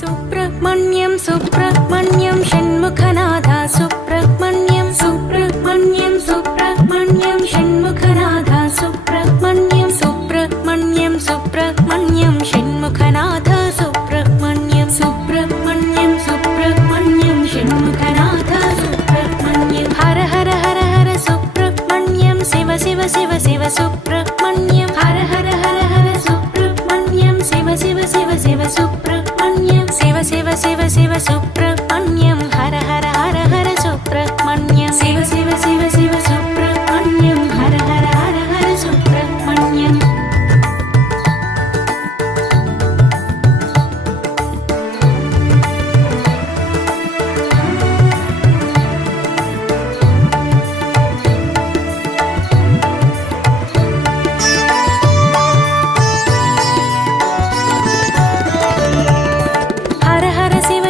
सुब्रह्मण्यं सुब्रह्मण्यं षण्मुखनाथ सुब्रह्मण्यं सुब्रह्मण्यं सुब्रह्मण्यं षण्मुखनाथ सुब्रह्मण्यं सुब्रह्मण्यं सुब्रह्मण्यं षण्मुखनाथ सुब्रह्मण्यं सुब्रह्मण्यं सुब्रह्मण्यं षण्मुखनाथ सुब्रह्मण्यं हर हर हर हर सुब्रह्मण्यं शिव शिव शिव शिव सुब्रह्मण्यं हर हर हर हर सुब्रह्मण्यं शिव शिव शिव शिव सुब्रह्मण्यं शिव शिव शिव शिव सुब्रह्मण्यं हर हर हर हर सुब्रह्मण्यं शिव शिव शिव शिव सुब्रह्मण्यं हर हर हर हर सुब्रह्मण्यं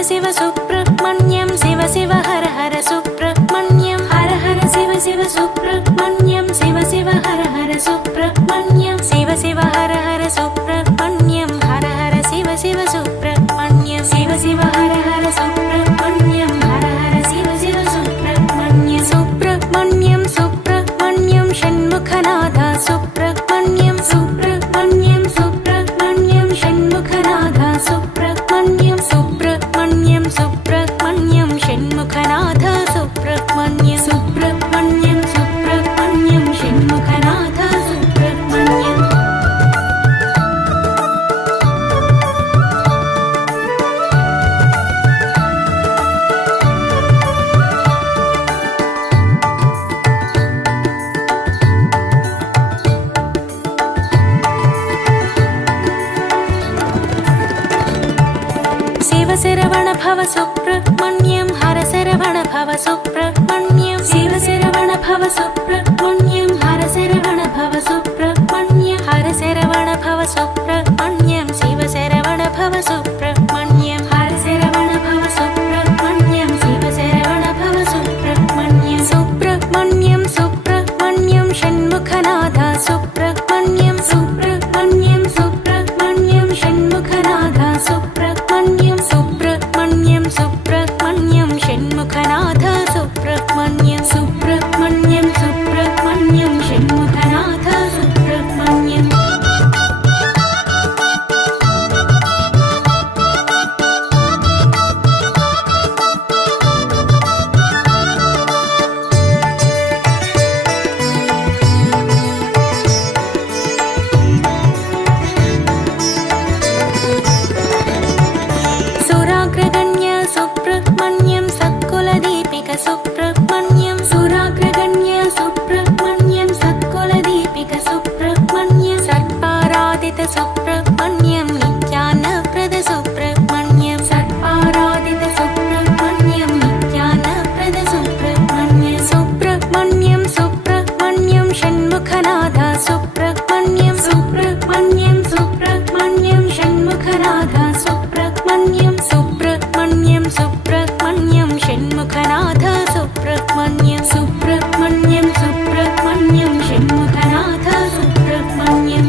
शिव सुब्रह्मण्यं शिव शिव हर हर सुब्रह्मण्यं हर हर शिव शिव सुब्रह्मण्यं शिव शिव हर हर सुब्रह्मण्यं शिव शिव हर हर सुब्रह्मण्यं हर हर शिव शिव सुब्रह्मण्यं शिव शिव हर हर सुब्रह्मण्यं हर हर शिव शिव सुब्रह्मण्यं सुब्रह्मण्यं सुब्रह्मण्यं षण्मुखनाथ सुब्रह्मण्यं सुब्रह्मण्यं सुब्रह्मण्यं षण्मुखनाथ सुब्रह्मण्यं सुब्रह्मण्यं सुब्रह्मण्यं षण्मुखनाथ सुब्रह्मण्यं सुब्रह्मण्यं सुब्रह्मण्यं षण्मुखनाथ सुब्रह्मण्यं शिव शरवण भव सुब्रह्मण्यं हर शरवण भव सुब्रह्मण्यं शिव शरवण भव सुब्रह्मण्यं हर शरवण भव सुब्रह्मण्यं हर शरवण भव सुब्रह्मण्यं शिव शरवण भव सुब्रह्मण्यं हर शरवण भव सुब्रह्मण्यं शिव शरवण भव सुब्रह्मण्यं सुब्रह्मण्यं सुब्रह्मण्यं षण्मुखनाथ सुब्रह्मण्यं सुब्रह्मण्यं सुब्रह्मण्यं षण्मुखनाथ सुब्रह्मण्यं सुब्रह्मण्यं सुब्रह्मण्यं षण्मुखनाथ सुब्रह्मण्यं सुब्रह्मण्यं सुब्रह्मण्यं षण्मुखनाथ सुब्रह्मण्यं सुराग्रगण्य सुब्रह्मण्यं सत्कुलदीपिक सुब्रह्मण्यं सुराग्रगण्य सुब्रह्मण्यं सत्कुलदीपिक सुब्रह्मण्यं सत्पारादित सुब्रह्मण्यं नित्यानप्रद सुब्रह्मण्यं सत्पारादित सुब्रह्मण्यं नित्यानप्रद सुब्रह्मण्यं सुब्रह्मण्यं सुब्रह्मण्यं षण्मुखनाथ सुब्रह्मण्यं सुब्रह्मण्यं सुब्रह्मण्यं षण्मुखनाथ सुब्रह्मण्यं सुब्रह्मण्यं सुब्रह्मण्यं षण्मुखनाथ सुब्रह्मण्यं सुब्रह्मण्यं सुब्रह्मण्यं षण्मुखनाथ सुब्रह्मण्यं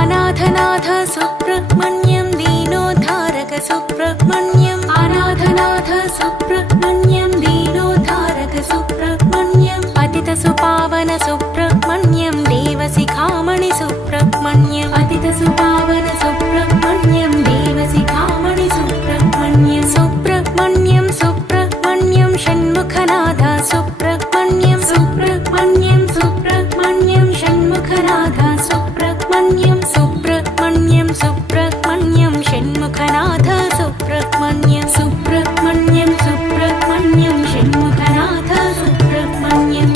अनाथनाथ सुब्रह्मण्यं दीनोद्धारक सुब्रह्मण्यं अनाथनाथ सुब्रह्मण्यं दीनोद्धारक सुब्रह्मण्यं पतित सुपावन सुब्रह्मण्यं देवशिखामणि सुब्रह्मण्यं पतित सुपावन सुब्रह्मण्यं देवशिखामणि सुब्रह्मण्यं सुब्रह्मण्यं सुब्रह्मण्यं षण्मुखनाथ सुब्रह्मण्यं सुब्रह्मण्यं सुब्रह्मण्यं षण्मुखनाथ सुब्रह्मण्यं सुब्रह्मण्यं सुब्रह्मण्यं षण्मुखनाथ सुब्रह्मण्यं सुब्रह्मण्यं सुब्रह्मण्यं षण्मुखनाथ सुब्रह्मण्यं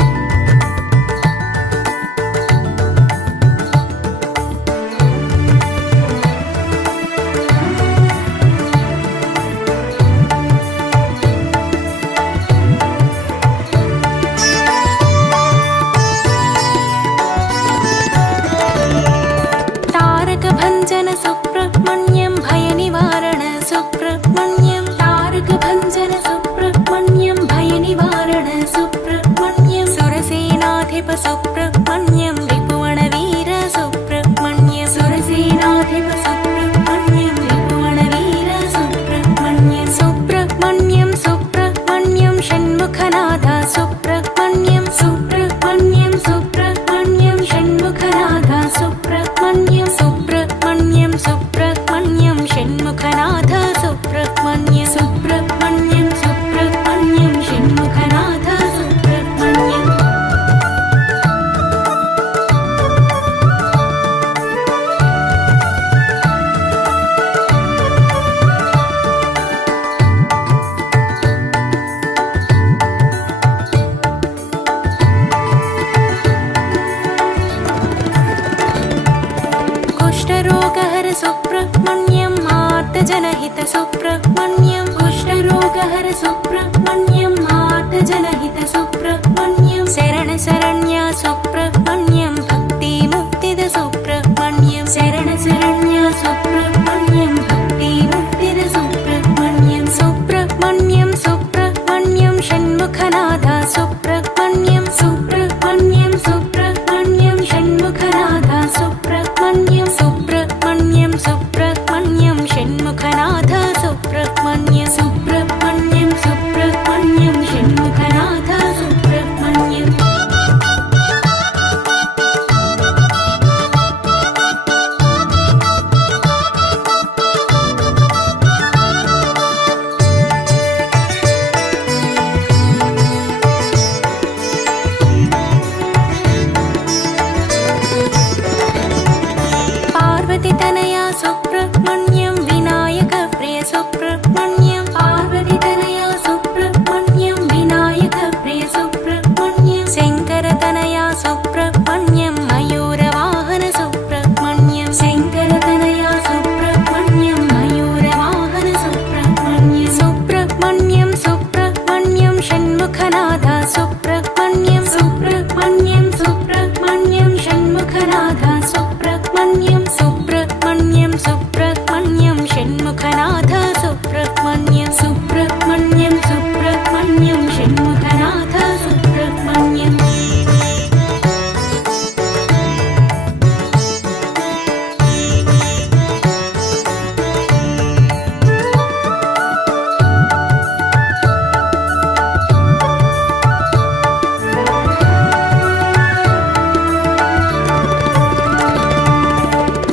पार्वतीतनया सुब्रह्मण्यं विनायकप्रिय सुब्रह्मण्यं पार्वतीतनया सुब्रह्मण्यं विनायकप्रिय सुब्रह्मण्यं शङ्करतनया सुब्रह्मण्यं मयूरवाहन सुब्रह्मण्यं शङ्करतनया सुब्रह्मण्यं मयूरवाहन सुब्रह्मण्यं सुब्रह्मण्यं सुब्रह्मण्यं षण्मुखनाथ सुब्रह्मण्यं सुब्रह्मण्यं सुब्रह्मण्यं षण्मुखनाथ सुब्रह्मण्यं सुब्रह्मण्यं सुब्रह्मण्यं षण्मुखनाथ सुब्रह्मण्यं सुब्रह्मण्यं सुब्रह्मण्यं षण्मुखनाथ सुब्रह्मण्यं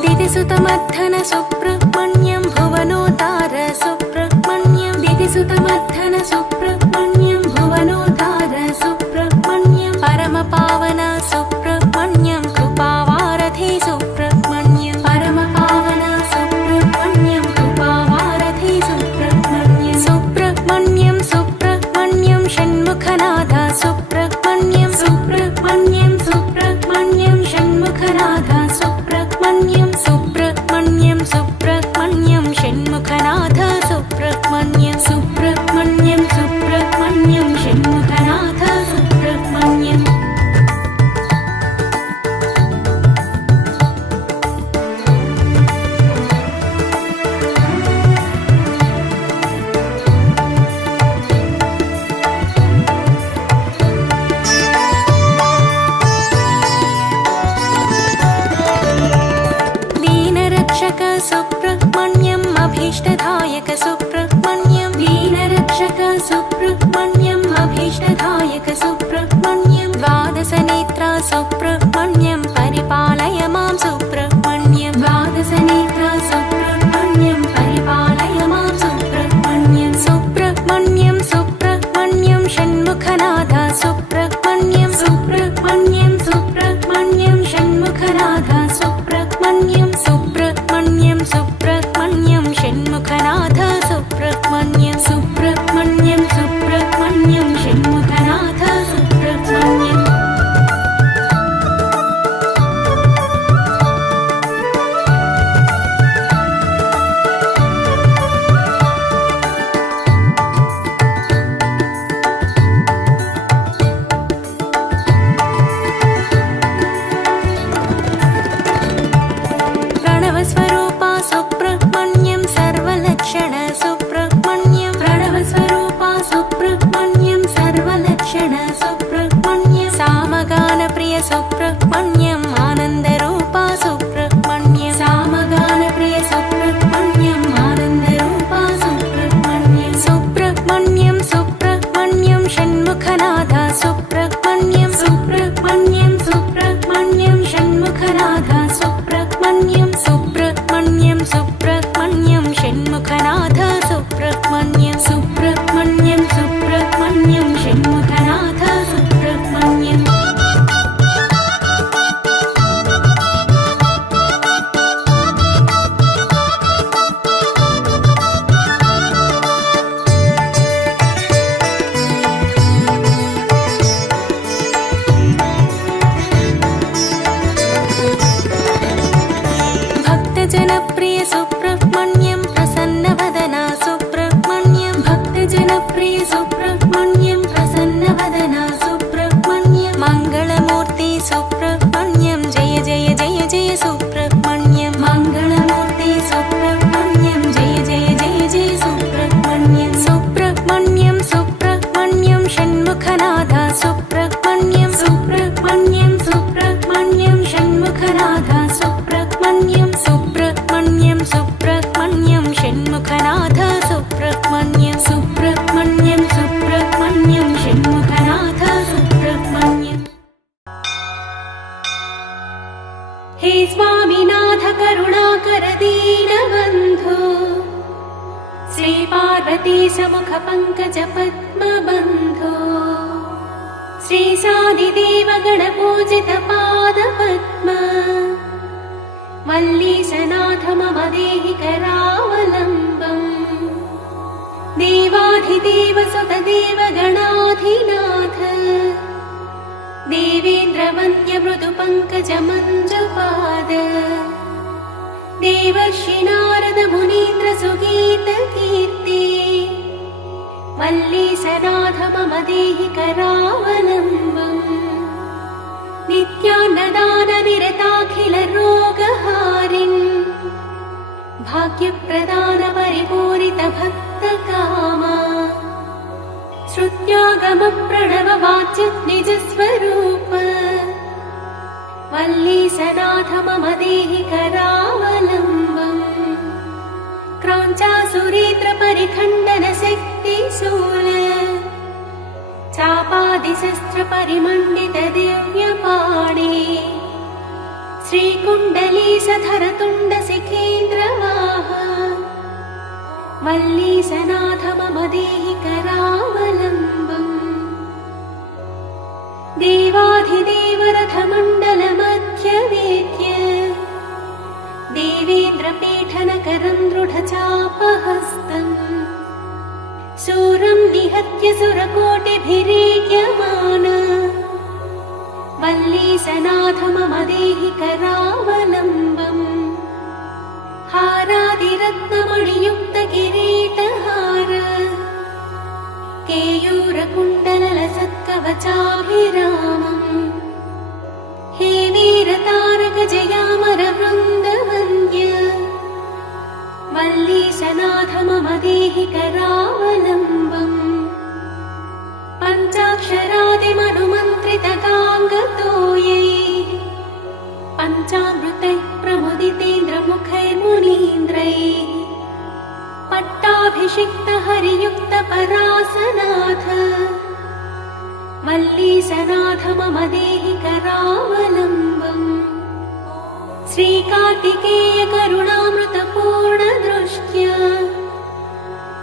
दितिसुतमद्धन सुब्रह्मण्यं भुवनोद्धार सुब्रह्मण्यं दितिसुतमद्धन सुब्रह्मण्यं भुवनोद्धार सुब्रह्मण्यं परमपावन सुब्रह्मण्यं कृपावारधि सुब्रह्मण्यं परमपावन सुब्रह्मण्यं कृपावारधि सुब्रह्मण्यं सुब्रह्मण्यं सुब्रह्मण्यं षण्मुखनाथ सुब्रह्मण्यं सुब्रह्मण्यं सुब्रह्मण्यं षण्मुखनाथ सुब्रह्मण्यं सुब्रह्मण्यं सुब्रह्मण्यं षण्मुखनाथ सुब्रह्मण्यं सुब्रह्मण्यं सुब्रह्मण्यं षण्मुखनाथ सुब्रह्मण्यं दीनरक्षक सुब्रह्मण्यम् अभीष्टदायक सुब्रह्मण्यं दीनरक्षक सुब्रह्मण्यम् अभीष्टदायक सुब्रह्मण्यं द्वादशनेत्र सुब्रह्मण्यं परिपालय मां सुब्रह्मण्यं द्वादशनेत्र सुब्रह्मण्यं परिपालय मां सुब्रह्मण्यं सुब्रह्मण्यं सुब्रह्मण्यं षण्मुखनाथ सुब्रह्मण्यं सुब्रह्मण्यं सुब्रह्मण्यं षण्मुखनाथ सुब्रह्मण्यं सुब्रह्मण्यं सुब्रह्मण्यं षण्मुखनाथ सुब्रह्मण्यं सुब्रह्मण्यं सुब्रह्मण्यं षण्मुखनाथ सुब्रह्मण्यं प्रणवस्वरूपा सुब्रह्मण्यं सर्वलक्षण सुब्रह्मण्यं प्रणवस्वरूपा सुब्रह्मण्यं सर्वलक्षण सुब्रह्मण्यं सामगानप्रिय सुब्रह्मण्यं आनन्दरूपा सुब्रह्मण्यं सामगानप्रिय सुब्रह्मण्यं आनन्दरूपा सुब्रह्मण्यं सुब्रह्मण्यं सुब्रह्मण्यं षण्मुखनाथ सुब्रह्मण्यं सुब्रह्मण्यं सुब्रह्मण्यं षण्मुखनाथ सुब्रह्मण्यं सुब्रह्मण्यं सुब्रह्मण्यं षण्मुखनाथ सुब्रह्मण्यं सुब्रह्मण्यं सुब्रह्मण्यं षण्मुखनाथ सुब्रह्मण्यं भक्तजनप्रिय सुब्रह्मण्यं प्रसन्नवदना सुब्रह्मण्यं भक्तजनप्रिय सुब्रह्मण्यं प्रसन्नवदना सुब्रह्मण्यं मङ्गलमूर्ति सुब्रह्मण्यं जय जय जय जय सुब्रह्मण्यं मङ्गलमूर्ति सुब्रह्मण्यं जय जय जय जय सुब्रह्मण्यं सुब्रह्मण्यं सुब्रह्मण्यं षण्मुखनाथ सुब्रह्मण्यं सुब्रह्मण्यं सुब्रह्मण्यं षण्मुखनाथ सुब्रह्मण्यं सुब्रह्मण्यं सुब्रह्मण्यं षण्मुखनाथ सुब्रह्मण्यं सुब्रह्मण्यं सुब्रह्मण्यं षण्मुखनाथ सुब्रह्मण्यं हे स्वामिनाथ करुणाकर दीनबन्धो श्री पार्वतीश मुख पंकज पद्मबन्धो श्री सादिदेव गणपूजित पादपद्म वल्लीशनाथ मम देहि करावलम्बम् देवाधिदेव सुत देवगणाधिनाथ देवेन्द्रवन्द्य मृदुपङ्कजमञ्जुपाद देवर्षि नारद मुनीन्द्र सुगीत कीर्ति वल्लीशनाथ मम देहि करावलम्बम् नित्यान्नदान निरताखिल रोगहारिन् भाग्यप्रदान परिपूरित भक्तकामा श्रुत्यागम प्रणव वाच्य निज स्वरूप वल्लीशनाथ मम देहि करावलम्बम् क्राञ्चासुरेन्द्र परिखण्डन शक्ति शूल चापादिशस्त्र परिमण्डित दिव्यपाणे श्रीकुण्डलीशधर तुण्ड शिखेन्द्रवाह वल्लीशनाथ मम देहि करावलम्बम् देवाधिदेव रथमण्डल मध्यवेद्य देवेन्द्रपीठनकरम् दृढचापहस्तम् शूरम् निहत्य सुरकोटिभिरेक्यमान वल्लीशनाथ मम देहि करावलम्बम् हारादिरत्नमणियुक्त किरीटहार केयूरकुण्डलसत्कवचाभिरामम् हे वीरतारक जयामर वृन्दवन्द्य वल्लीशनाथ मम देहि करावलम्बम् पञ्चाक्षरादिमनुमन्त्रितगाङ्गतोयै पञ्चामृतैः प्रमुदितेन्द्रमुखैर्मुनीन्द्रैः पट्टाभिषिक्त हरियुक्त परासनाथ वल्लीशनाथ मम देहि करावलम्बम् श्रीकार्तिकेय करुणामृतपूर्ण दृष्ट्या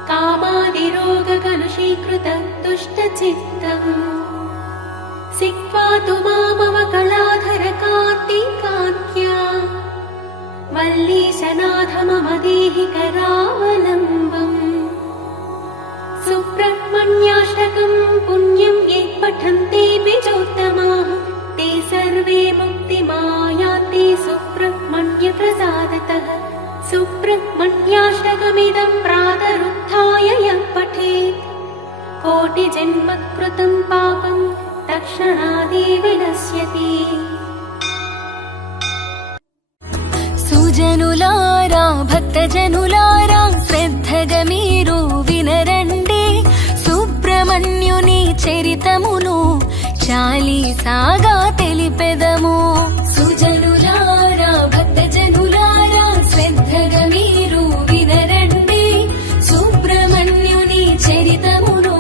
कामादिरोगकलुषीकृत दुष्टचित्तम् सिक्त्वा तु मामवकलाधर कार्तिकात्या वल्लीशनाथ मम देहि करावलम्बम् सुब्रह्मण्याष्टकम् पुण्यम् ये पठन्ते द्विजोत्तमाः ते सर्वे मुक्तिमायान्ति सुब्रह्मण्य प्रसादतः सुब्रह्मण्याष्टकमिदम् प्रातरुत्थाय यः पठेत् कोटिजन्म कृतम् पापम् तत्क्षणादेव विनश्यति। సుజనులారా భక్తజనులారా శ్రద్ధగా మీరు వినరండి సుబ్రహ్మణ్యుని చరితమును చాలీసాగా తెలిపెదము. సుజనులారా భక్తజనులారా శ్రద్ధగా మీరు వినరండి సుబ్రహ్మణ్యుని చరితమును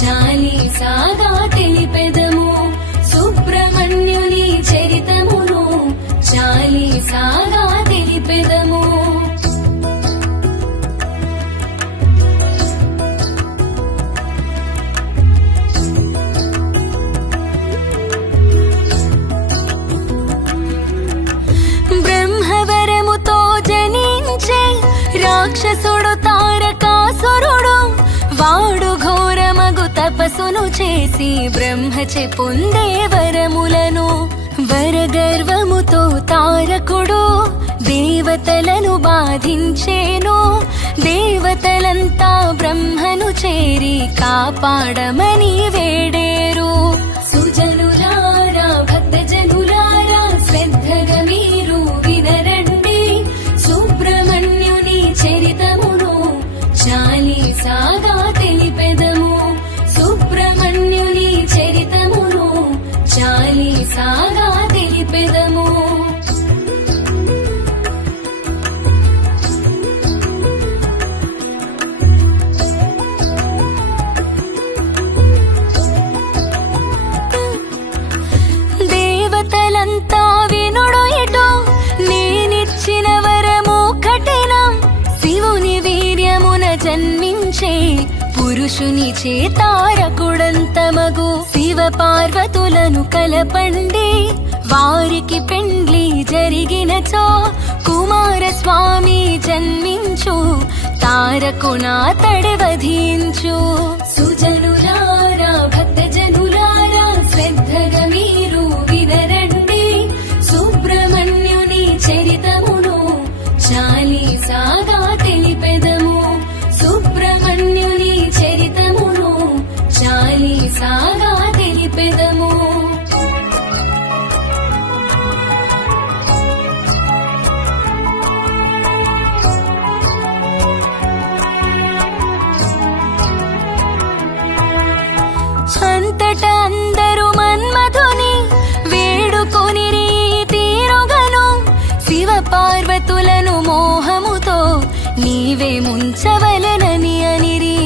చాలీసాగా తెలిపెదము. సుబ్రహ్మణ్యుని చరితమును చాలీసాగా తెలిపెదము. బ్రహ్మవరముతో జనించే రాక్షసుడు తారకాసురుడు వాడు ఘోరమగు తపస్సును చేసి బ్రహ్మచే పొందే వరములను వరగర్వముతో తారకుడు దేవతలను బాధించేను. దేవతలంతా బ్రహ్మను చేరి కాపాడమని వేడేరు. సుజనులారా భక్తజనులారా శ్రద్ధగా మీరు వినరండి సుబ్రహ్మణ్యుని చరితమును చాలీసాగా తెలిపెదము. సుబ్రహ్మణ్యుని చరితమును చాలీసాగా తెలిపెదము. దేవతలంతా వినుడు ఇటు నేనిచ్చిన వరము కఠినం. శివుని వీర్యమున జన్మించే పురుషుని చేతారకుడంతమగు శివ పార్వతులను కలపండి వారికి పెండ్లి జరిగినచో కుమారస్వామి జన్మించు తారకునా తడి వధించు. సుజనులారా భక్తజనులారా శ్రద్ధగా మీరు వినరండి సుబ్రహ్మణ్యుని చరితమును చాలీసాగా తెలిపెదము. సుబ్రహ్మణ్యుని చరితమును చాలీసాగా తెలిపెదము. అంతట అందరూ మన్మధుని వేడుకొని తీరుగను శివ పార్వతులను మోహముతో నీవే ముంచవలెనని అనిరి.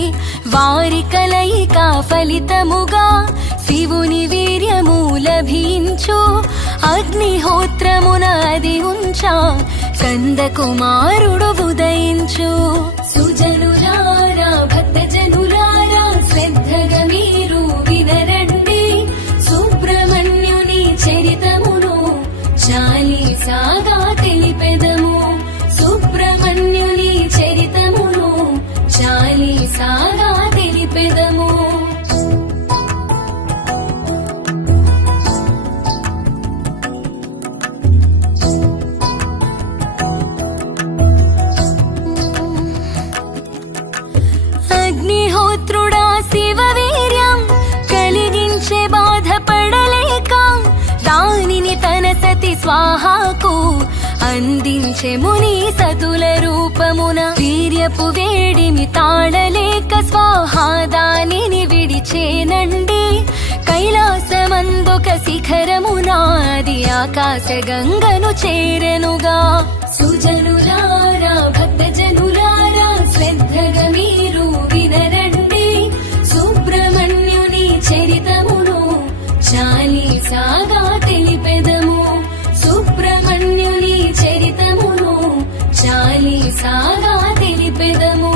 వారి కలయిక ఫలితముగా శివుని వీర్యము లభించు. అగ్నిహోత్రమున అది ఉంచా కందకుమారుడు ఉదయించు. సుజనులారా భక్తజనులారా శ్రద్ధగా మీరు వినరండి సుబ్రహ్మణ్యుని చరితమును చాలీసాగా తెలిపెదము. సుబ్రహ్మణ్యుని చరితమును చాలీసాగా తెలిపెదము. అగ్నిహోత్రుడా శివ వీర్యం కలిగించే బాధపడలేక దానిని తన సతి స్వాహాకు అందించే ముని సతుల రూపమున వీర్యపు వేడిమి తాళలేక స్వాహా దానిని విడిచేనండి. కైలాసమందొక శిఖరమునాది ఆకాశ గంగను చేరెనుగా. సుజనులారా భక్తజనులారా శ్రద్ధగా మీరు వినరండి సుబ్రహ్మణ్యుని చరితమును చాలీసాగా తెలిపెదము. సుబ్రహ్మణ్యుని చరితమును చాలీసాగా తెలిపెదము.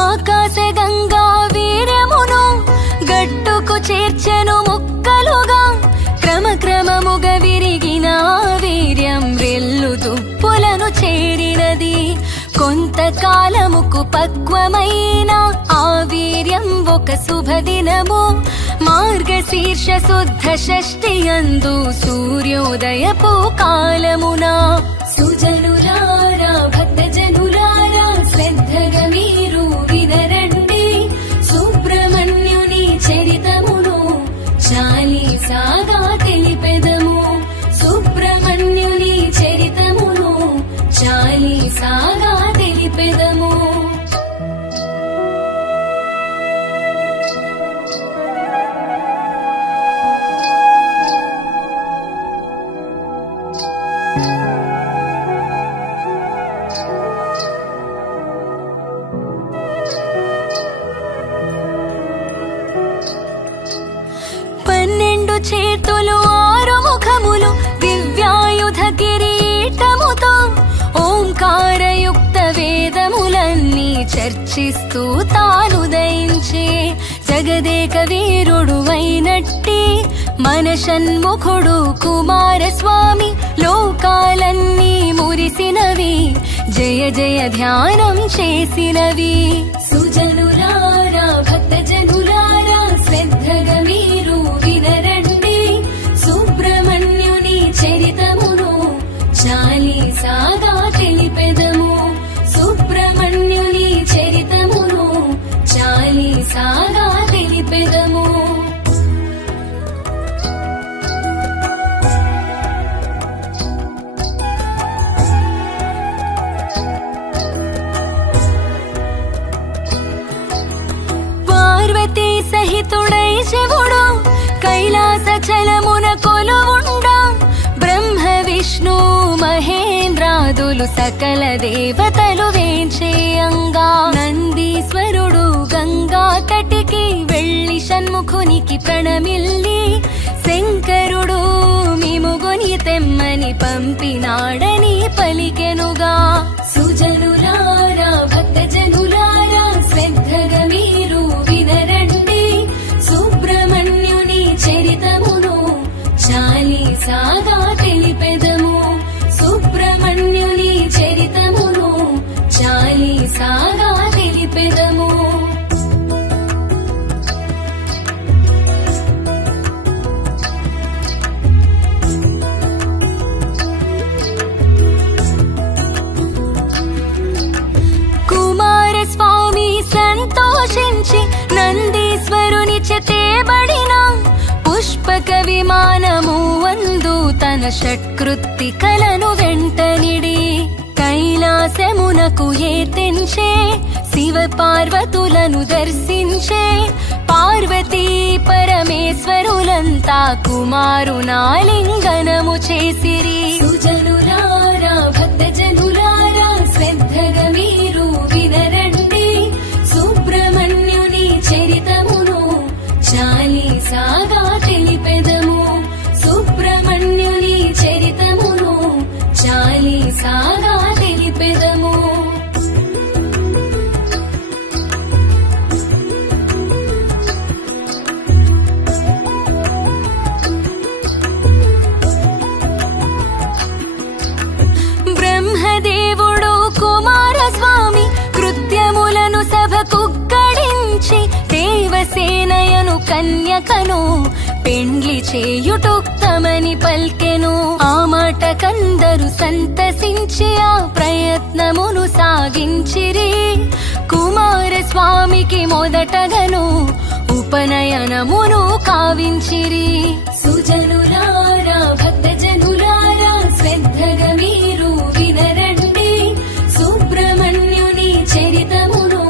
ఆకాశ గంగా వీర్యమును గట్టుకు చేర్చెను ముక్కలుగా. క్రమక్రమముగా విరిగిన వీర్యం రెల్లు దుప్పులను చేరినది. కొంతకాలముకు పక్వమైన ఆ వీర్యం ఒక శుభదినము మార్గశీర్ష శుద్ధ షష్ఠి యందు సూర్యోదయపు కాలమున. సుజనులారా భక్తజనులారా శ్రద్ధగా మీరు వినరండి సుబ్రహ్మణ్యుని చరితమును చాలీసాగా తెలిపెదము. సుబ్రహ్మణ్యుని చరితమును చాలీసాగా తెలిపెదము. చేతులు ఆరు ముఖములు దివ్యాయుధ కిరీటముతో ఓంకారయుక్త వేదములన్నీ చర్చిస్తూ తాను దయించే జగదేక వీరుడు అయినట్టి మన షణ్ముఖుడు కుమారస్వామి. లోకాలన్నీ మురిసినవి జయ జయ ధ్యానం చేసినవి. సుజనులారా భక్తజనులారా శ్రద్ధగా మీరు వినరండి సుబ్రహ్మణ్యుని చరితమును చాలీసాగా తెలిపెదము. సుబ్రహ్మణ్యుని చరితమును చాలీసాగా తెలిపెదము. పార్వతీ సహితుడై శివుడు కైలాస చలమున కొలువుండా బ్రహ్మ విష్ణు మహేంద్రాదులు సకల దేవతలు వేంచేయంగా. నందీశ్వరుడు గంగా తటికి వెళ్ళి షణ్ముఖునికి ప్రణమిల్లి శంకరుడు మిముగు తీసుకొని తెమ్మని పంపినాడని పలికెనుగా. సుజనులారా భక్తజనులారా శ్రద్ధగా మీరు వినరండి, సుబ్రహ్మణ్యుని చరితమును చాలీసాగా తెలిపెదము. సుబ్రహ్మణ్యుని చరితమును చాలీసాగా తెలిపెదము. కుమారస్వామి సంతోషించి నందీశ్వరుని చేతబడిన పుష్పక విమానము వందు తన షట్కృత్తికలను వెంటనిడి కైలాసమునకు ఏతెంచే శివ పార్వతులను దర్శించే. పార్వతీ పరమేశ్వరులంతా కుమారునాలింగనము చేసిరి. సుజనులారా భక్తజనులారా శ్రద్ధగా మీరు వినరండి, సుబ్రహ్మణ్యుని చరితమును చాలీసాగా తెలిపెదము. సుబ్రహ్మణ్యుని చరితమును చాలీసాగా తెలిపెదము. బ్రహ్మదేవుడు కుమారస్వామి కృత్యములను సభకు గడించి దేవసేనయను కన్యకను పెండ్లి చేయుటుక్తమని పల్కెను. ఆ మాట కందరు సంతసించి ఆ ప్రయత్నమును సాగించిరి. కుమారస్వామికి మొదటగను ఉపనయనమును కావించిరి. సుజనులారా భక్తజనులారా శ్రద్ధగా మీరు వినరండి, సుబ్రహ్మణ్యుని చరితమును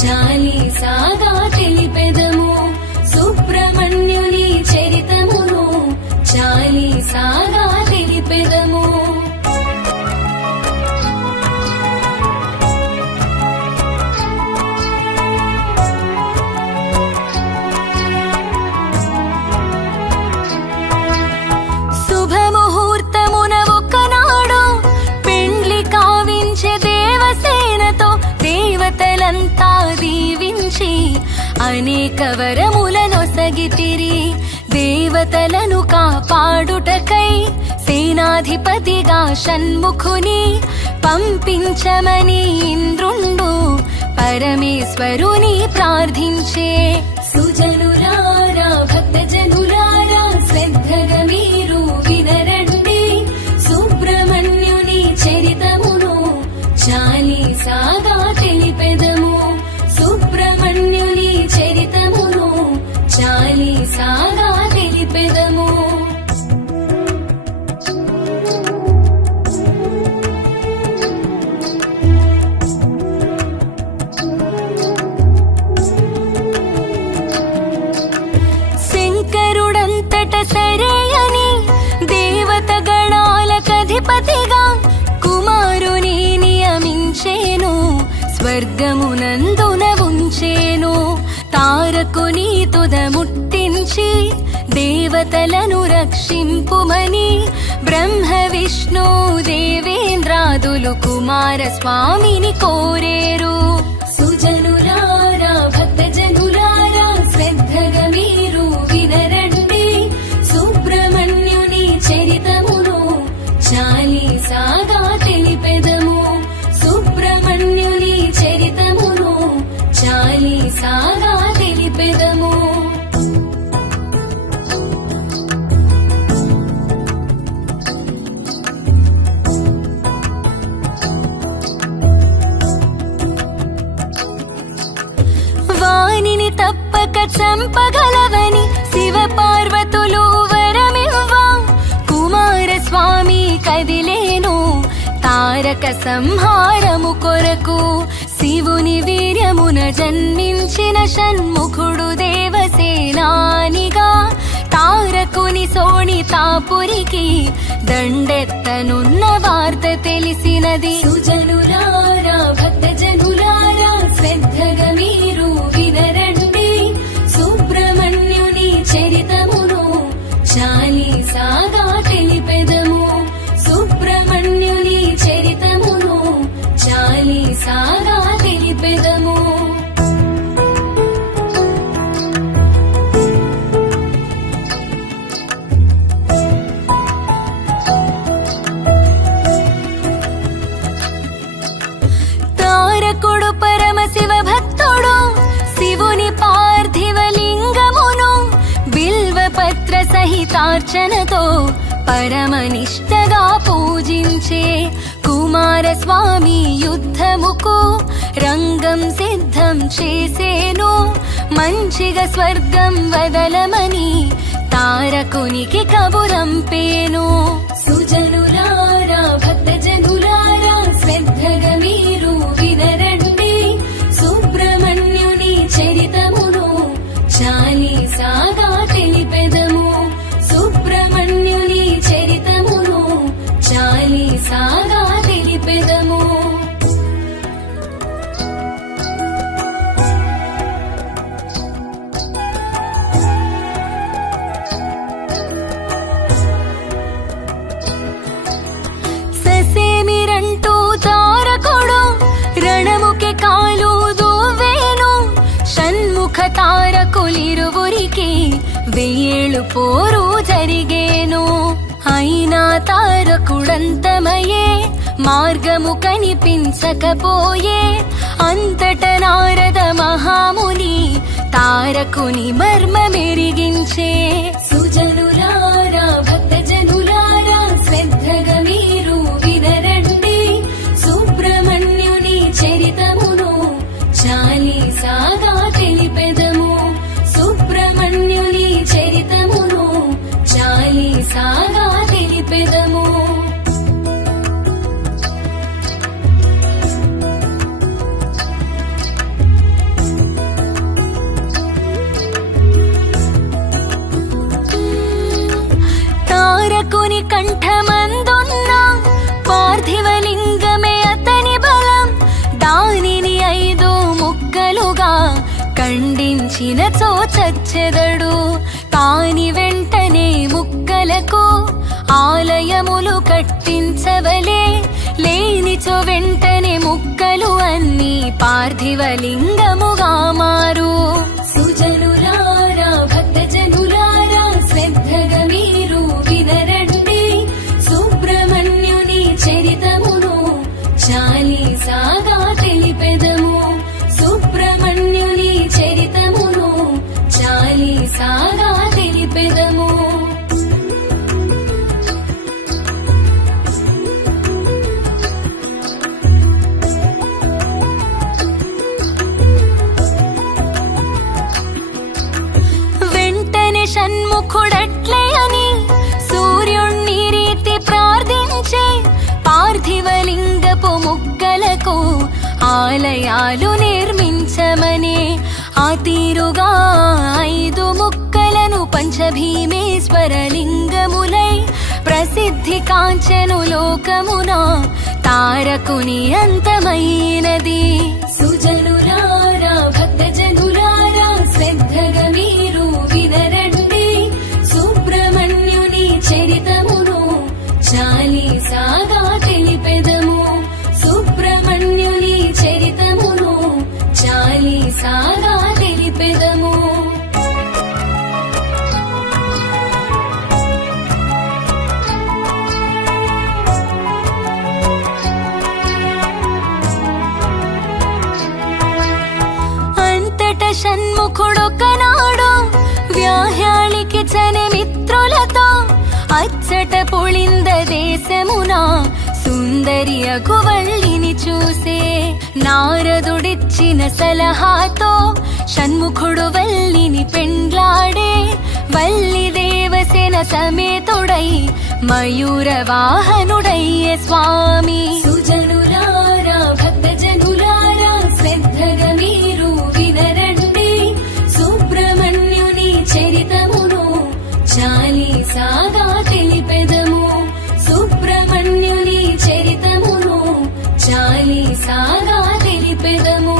చాలీసాగా తెలిపెదము. సుబ్రహ్మణ్యుని చరితమును చాలీసాగా తెలిపెదము. శుభముహూర్తమున ఒకనాడు పెండ్లి కావించే దేవసేనతో దేవతలంతా దీవించి అనేక వరములనొసగితిరి. దేవతలను కాపాడుటకై సేనాధిపతిగా షణ్ముఖుని పంపించమని ఇంద్రుండు పరమేశ్వరుని ప్రార్థించే. సుజనులారా భక్తజనులారా శ్రద్ధగా మీరు వినరండి, సుబ్రహ్మణ్యుని చరితమును చాలీసాగా తెలిపెదము. సుబ్రహ్మణ్యుని చరితమును చాలీసాగా తెలిపెదము. శంకరుడంతట సరేయని దేవత గణాలకధిపతిగా కుమారుని నియమించేను. స్వర్గమునందున ఉంచేను. తారకుని తుద ముట్టించి దేవతలను రక్షింపుమని బ్రహ్మ విష్ణు దేవేంద్రాదులు కుమారస్వామిని కోరేరు. సుజనులారా భక్తజనులారా శ్రద్ధగా మీరు వినరండి, సుబ్రహ్మణ్యుని చరితమును చాలీసాగా తెలిపెదము. సుబ్రహ్మణ్యుని చరితమును చాలీసాగా తెలిపెదము. వానిని తప్పక చంపగలవని శివ పార్వతులు వరమివ్వా కుమారస్వామి కదిలేను తారక సంహారము కొరకు. శివుని వీర్యమున జన్మించిన షణ్ముఖుడు దేవసేనానిగా తారకుని శోణితాపురికి దండెత్తనున్న వార్త తెలిసినది. సుజనులారా భక్తజనులారా శ్రద్ధగా మీరు వినరండి, సుబ్రహ్మణ్యుని చరితమును చాలీసాగా తెలిపెదము. లలితార్చనతో పరమనిష్టగా పూజించే కుమారస్వామి యుద్ధముకు రంగం సిద్ధం చేసేను. మంచిగా స్వర్గం వదలమని తారకునికి కబురంపేను. సుజనులారా భక్తజనులారా శ్రద్ధగా మీరు వినరండి, సుబ్రహ్మణ్యుని చరితమును చాలీసాగా తెలిపెదము. సుబ్రహ్మణ్యుని చరితమును చాలీసాగా తెలిపెదము. ససేమిరంటూ తారకుడు రణముకి కాలు దువ్వేను. షణ్ముఖ తారకులిరువురికి 1000 పోరు జరిగేను. అయినా తారకుడంతమయే మార్గము కనిపించకపోయే. అంతట నారద మహాముని తారకుని మర్మమెరిగించే. సుజనులారా భక్తజనులారా శ్రద్ధగా మీరు వినరండి, సుబ్రహ్మణ్యుని చరితమును చాలీసాగా తెలిపెదము. సుబ్రహ్మణ్యుని చరితమును చాలీసాగా తెలిపెదము. తారకుని కంఠమందున్న పార్థివలింగమే అతని బలం. దానిని 5 ముక్కలుగా ఖండించినచో చచ్చెదడు. కాని వెంటనే ముక్కలకు ఆలయములు కట్టించవలే. లేనిచో వెంటనే ముక్కలు అన్నీ పార్థివలింగముగా మారు. సుజనులారా భక్తజనులారా శ్రద్ధగా మీరు వినరండి, సుబ్రహ్మణ్యుని చరితమును చాలీసాగా తెలిపెదము. సుబ్రహ్మణ్యుని చరితమును చాలీసాగా తెలిపెదము. వెంటనే షణ్ముఖుడట్లే అని సూర్యుణ్ణి రీతి ప్రార్థించే. పార్థివలింగపు ముక్కలకు ఆలయాలు నిర్మించమనే. ఆ తీరుగా 5 ముక్కలను పంచభీమేశ్వర లింగములై ప్రసిద్ధి కాంచెను లోకమున. తారకుని అంతమైనది. సుజనులారా భక్తజనులారా శ్రద్ధగా మీరు వినరండి, సుబ్రహ్మణ్యుని చరితమును చాలీసాగా తెలిపెదము. సుబ్రహ్మణ్యుని చరితమును చాలీసాగా తెలిపెదము. అంతట షణ్ముఖుడొకనాడు వ్యాహ్యాళికి చని మిత్రులతో అచ్చట పుళింద దేశమున సుందరి అగువల్లిని చూసే. నారదుడిచ్చిన సలహాతో షణ్ముఖుడు వల్లిని పెండ్లాడే. వల్లి దేవసేన సమేతుడై మయూర వాహనుడయ్యే స్వామి. సుజనులారా భక్తజనులారా శ్రద్ధగా మీరు వినరండి, సుబ్రహ్మణ్యుని చరితమును చాలీసాగా తెలిపెదము. సుబ్రహ్మణ్యుని చరితమును చాలీసాగా తెలిపెదము.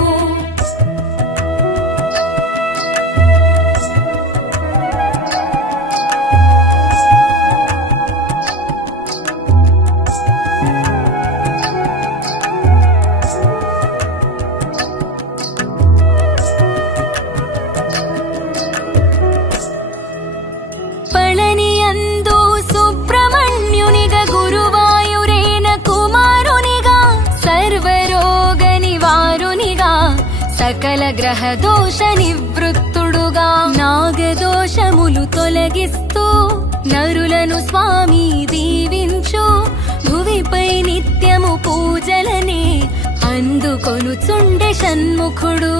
పళనియందు సుబ్రహ్మణ్యునిగా గురువాయురేన కుమారునిగా సర్వరోగ నివారునిగా సకల గ్రహ దోష నివృత్తుడుగా నాగదోషములు తొలగిస్తూ నరులను స్వామి దీవించు భువిపై నిత్యము పూజలనే అందుకొనుచుండే షణ్ముఖుడు.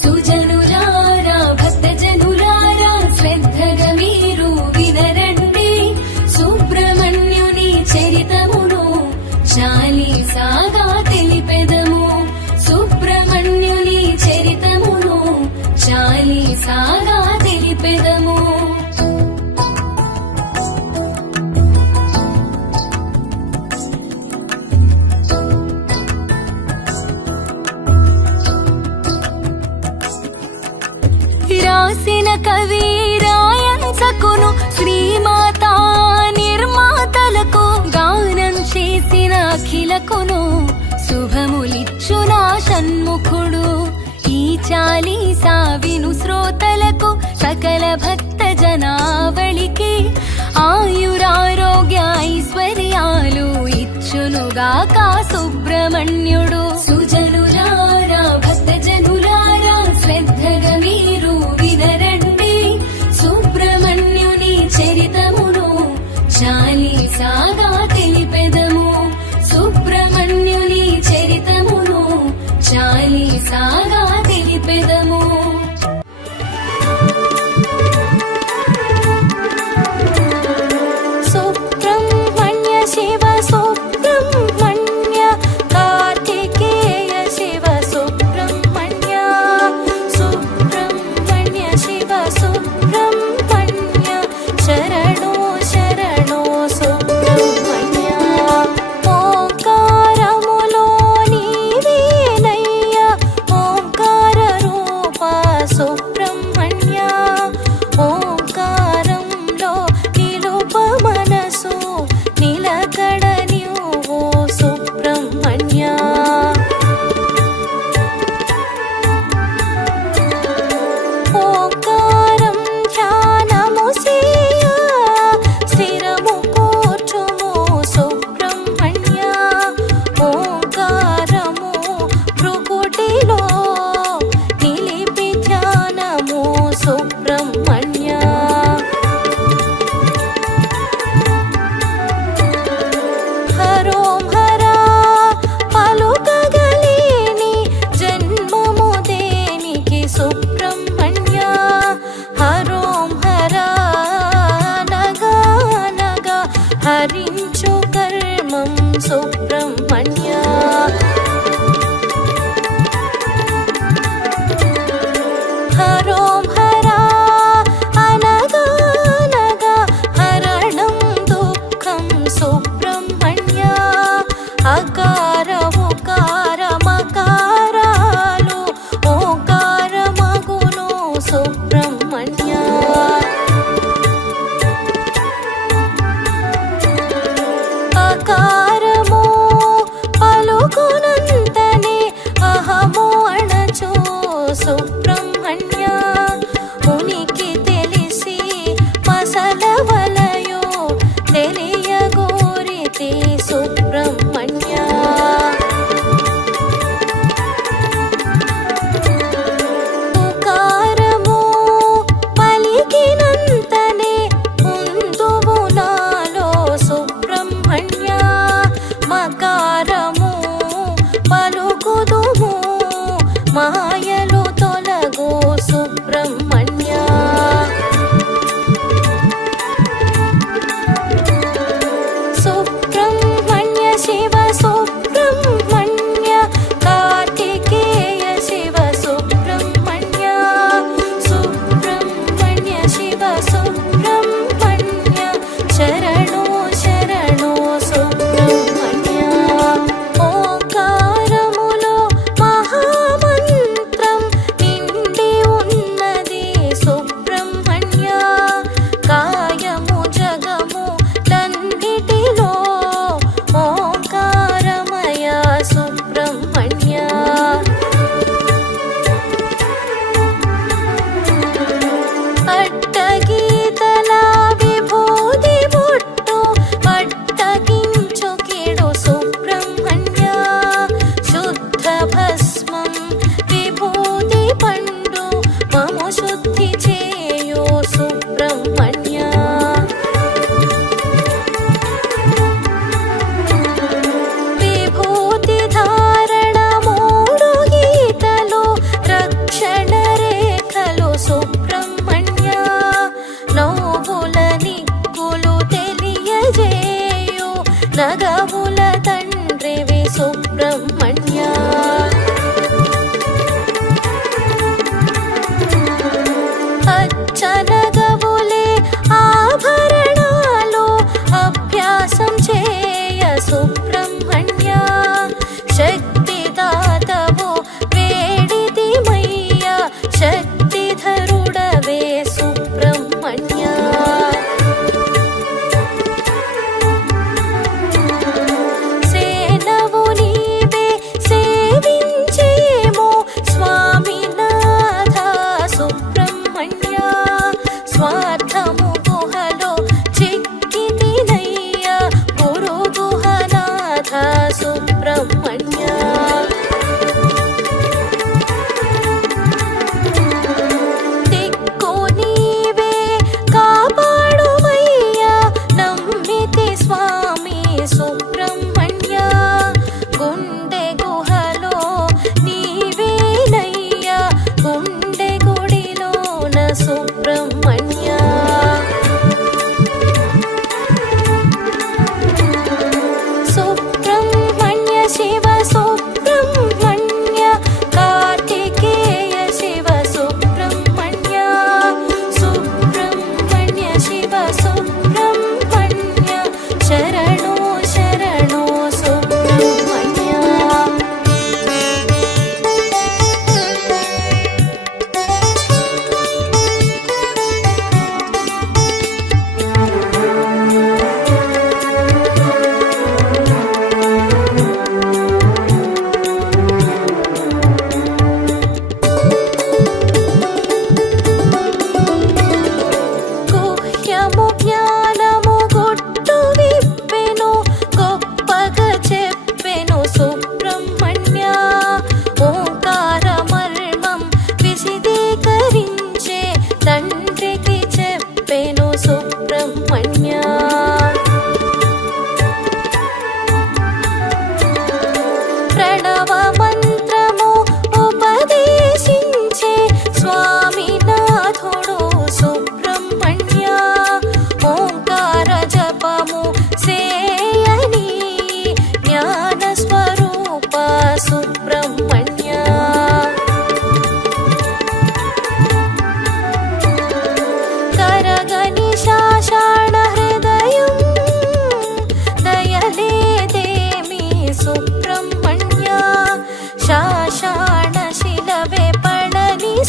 సుజనులారా భక్తజనులారా శ్రద్ధగా మీరు వినరండి సుబ్రహ్మణ్యుని చరితమును చాలీసాగా తెలిపెదము. సుబ్రహ్మణ్యుని చరితమును చాలీసాగా తెలిపెదము. రాసిన కవి రాయంచకును శ్రీమాతా నిర్మాతలకు గానం చేసిన అఖిలకును శుభములిచ్చునా షణ్ముఖుడు. ఈ చాలీసా విను శ్రోతలకు సకల భక్త జనావళికి ఆయురారోగ్య ఐశ్వర్యాలు ఇచ్చునుగాక సుబ్రహ్మణ్యుడు. సుజనులారా భక్తజనులారా శ్రద్ధగా మీరు వినరండి సుబ్రహ్మణ్యుని చరితమును చాలీసాగా తెలిపెదము. సుబ్రహ్మణ్యుని చరితమును చాలీసాగా తెలిపెదము. సుబ్రహ్మణ్య శివ సుబ్రహ్మణ్య కార్తికేయ శివ సుబ్రహ్మణ్య సుబ్రహ్మణ్య శివ సుబ్రహ్మణ్య శరణో శరణో సుబ్రహ్మణ్య. ఓంకారములో నీవేనయ్య ఓంకార రూప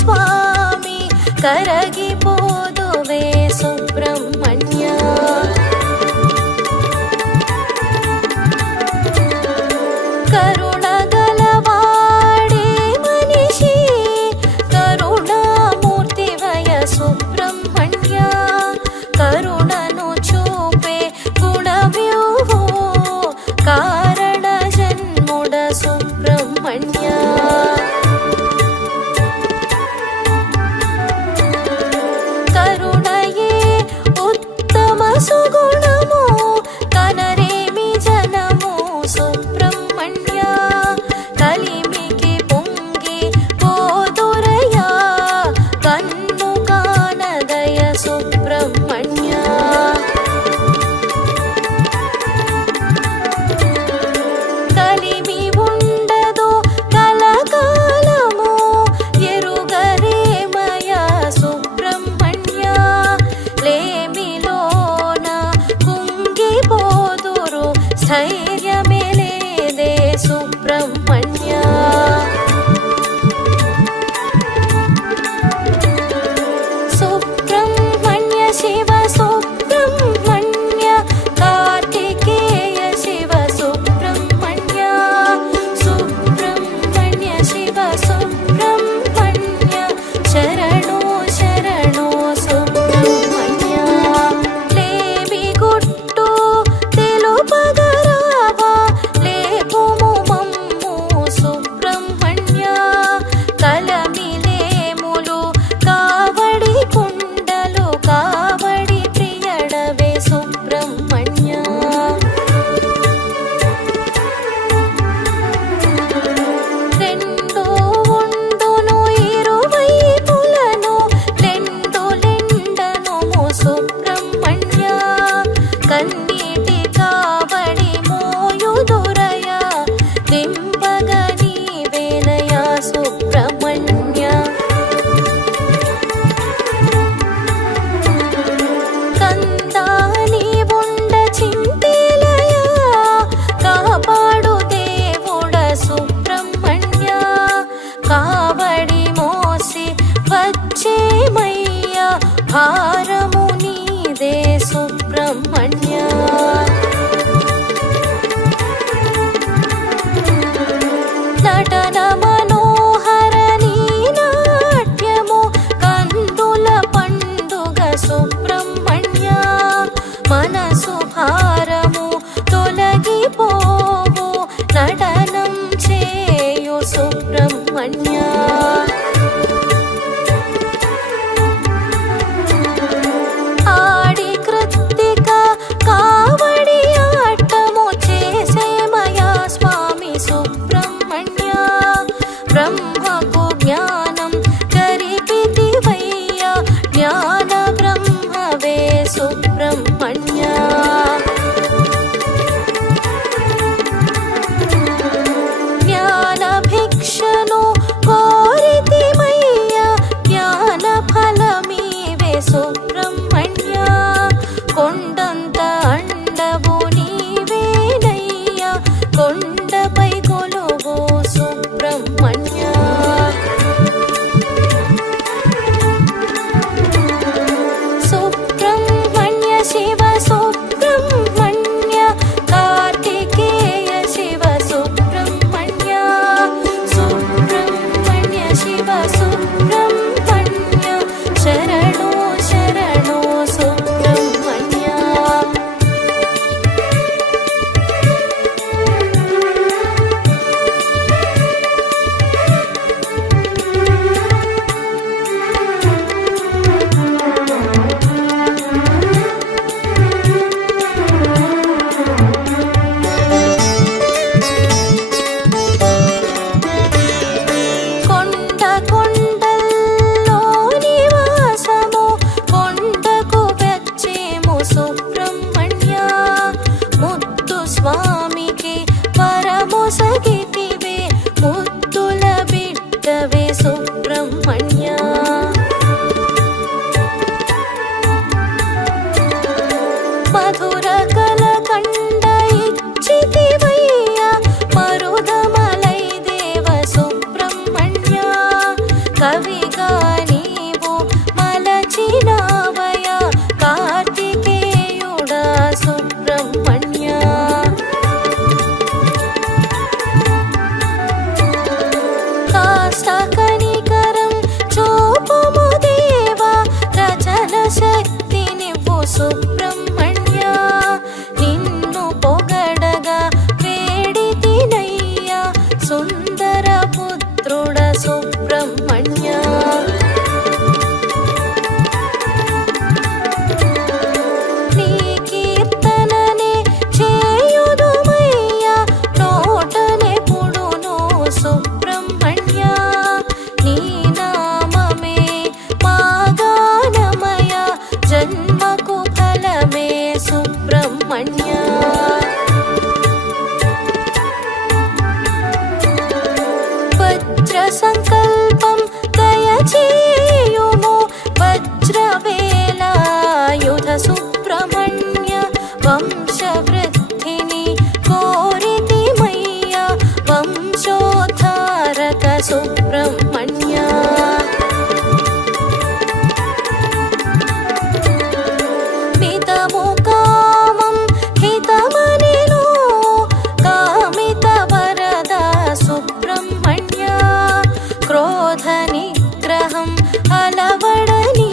స్వామి కరగిపోదువే సుబ్రహ్మణ్య కరుణగలవాడే మనిషి కరుణామూర్తివయ సుబ్రహ్మణ్య కరుణను చూపే గుణవ్యూహో కారణ జన్ముడ సుబ్రహ్మణ్య కరుణయే ఉత్తమ సుగుణము కనరేమి జనము సుబ్రహ్మణ్య కలిమికి పొంగి పోదురయా కన్ను కానదయ సుబ్రహ్మణ్య కలిమి ఉండదు కలకాలము ఎరుగరేమయ సుబ్రహ్మణ్య లేమిలోన కుంగిపోదురు స్థైర్యమే లేదే సుబ్రహ్మణ్య సుబ్రహ్మణ్య శివ సుబ్రహ్మణ్య కార్తికేయ శివ సుబ్రహ్మణ్య సుబ్రహ్మణ్య శివ సుబ్రహ్మణ్య శరణో శరణో సుబ్రహ్మణ్య లేమి గుట్టు తెలుపగరావా లేపుము మమ్ము సుబ్రహ్మణ్య కలమిలేములు కావడి కుండలు కావడి ప్రియడవే సుబ్రహ్మణ్య రెండు ఉండును ఇరువైపులను లెండను సుబ్రహ్మణ్య కన్నీటి కావడి మోయుదురయ దింపగ నీవేనయ సుబ్రహ్మణ్య కందాని ఉండ చింతేలయ కాపాడు దేవుడ సుబ్రహ్మణ్య కావడి మోసి వచ్చేమయ్య భారము నీదే సుబ్రహ్మణ్య నటన మనోహర నీ నాట్యము కందుల పండుగ సుబ్రహ్మణ్య మనసు భారము తొలగిపోవు నటనం చేయు సుబ్రహ్మణ్య ఆడి కృత్తిక కావడి ఆటము చేసేమయా స్వామి సుబ్రహ్మణ్య బ్రహ్మకు జ్ఞానం కరిపితివయ్య జ్ఞాన బ్రహ్మవే సుబ్రహ్మణ్య జ్ఞాన భిక్షను కోరితిమయ్య జ్ఞాన ఫలమీవే సుబ్రహ్మణ్య కొండంత అండవు నీవేనయ్య కొండపై కొలువు సుబ్రహ్మణ్య సుబ్రహ్మణ్య శివ సుబ్రహ్మణ్య కార్తికేయ శివ సుబ్రహ్మణ్య సుబ్రహ్మణ్య శివ సుబ్రహ్మణ్య శరణో శరణో సుబ్రహ్మణ్య కొండ కొండల్లో నివాసము కొండకు వచ్చేము సుబ్రహ్మణ్య ముద్దు స్వామికి పరమొసగితివే ముద్దుల బిడ్డవే సుబ్రహ్మణ్య మధుర కలకండ ఇచ్చితివయ్య మరుదమలై దేవ సుబ్రహ్మణ్య కవిగా సుబ్రహ్మణ్య నీ కీర్తననే చేయుదుమయ్యా నోటనెప్పుడును సుబ్రహ్మణ్య నీ నామమే మా గానమయ జన్మకు ఫలమే సుబ్రహ్మణ్య సంకల్పం దయచేయుము వజ్రవేలాయుధ సుబ్రహ్మణ్య వంశవృద్ధిని కోరితిమయ్య వంశోద్ధారక సుబ్రహ్మణ్య మితము కామం హితమనిలో కామిత వరద సుబ్రహ్మణ్య క్రోధ నిగ్రహం అలవడని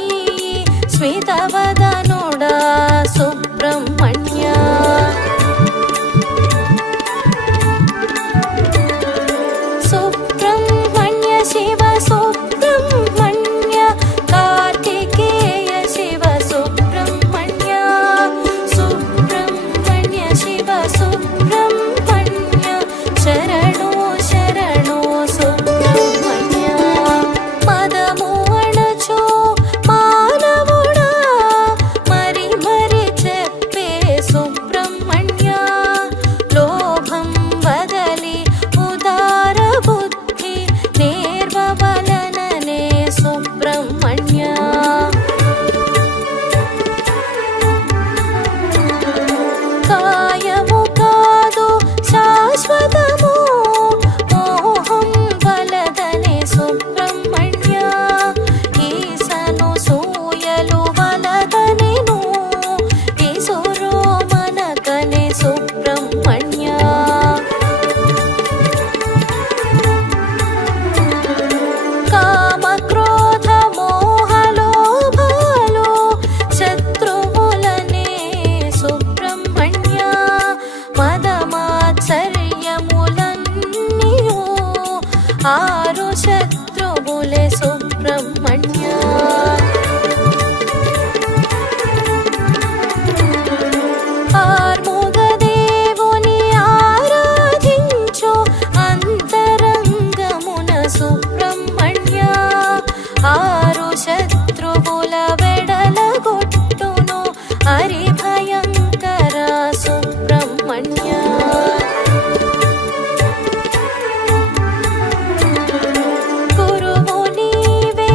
స్మితవదనుడా సుబ్రహ్మణ్య సుబ్రహ్మణ్య శివ సుబ్రహ్మణ్య కార్తికేయ శివ సుబ్రహ్మణ్య సుబ్రహ్మణ్య శివ సుబ్రహ్మణ్య శరణో శరణో సుబ్రహ్మణ్య పదము అణచో మానవుడా మరి మరి చెప్పే సుబ్రహ్మణ్య లోభం వదలి ఉదార బుద్ధి నేర్వవలననే సుబ్రహ్మణ్య కాయము కాదు శాశ్వతము మోహం వలదనే సుబ్రహ్మణ్య ఈసను సూయలు వలదనెను ఈసురో మనకనే సుబ్రహ్మణ్య కామ క్రోధ మోహలోభాలు శత్రువులనే సుబ్రహ్మణ్య మదమాత్సర్యములన్నీయు ఆరు శత్రువులే సుబ్రహ్మణ్య ఆర్ముగదేవుని ఆరాధించు అంతరంగమున సుబ్రహ్మణ్య ఆరు శత్రువుల వెడలగొట్టును హరిభయంకర సుబ్రహ్మణ్య గురువు నీవే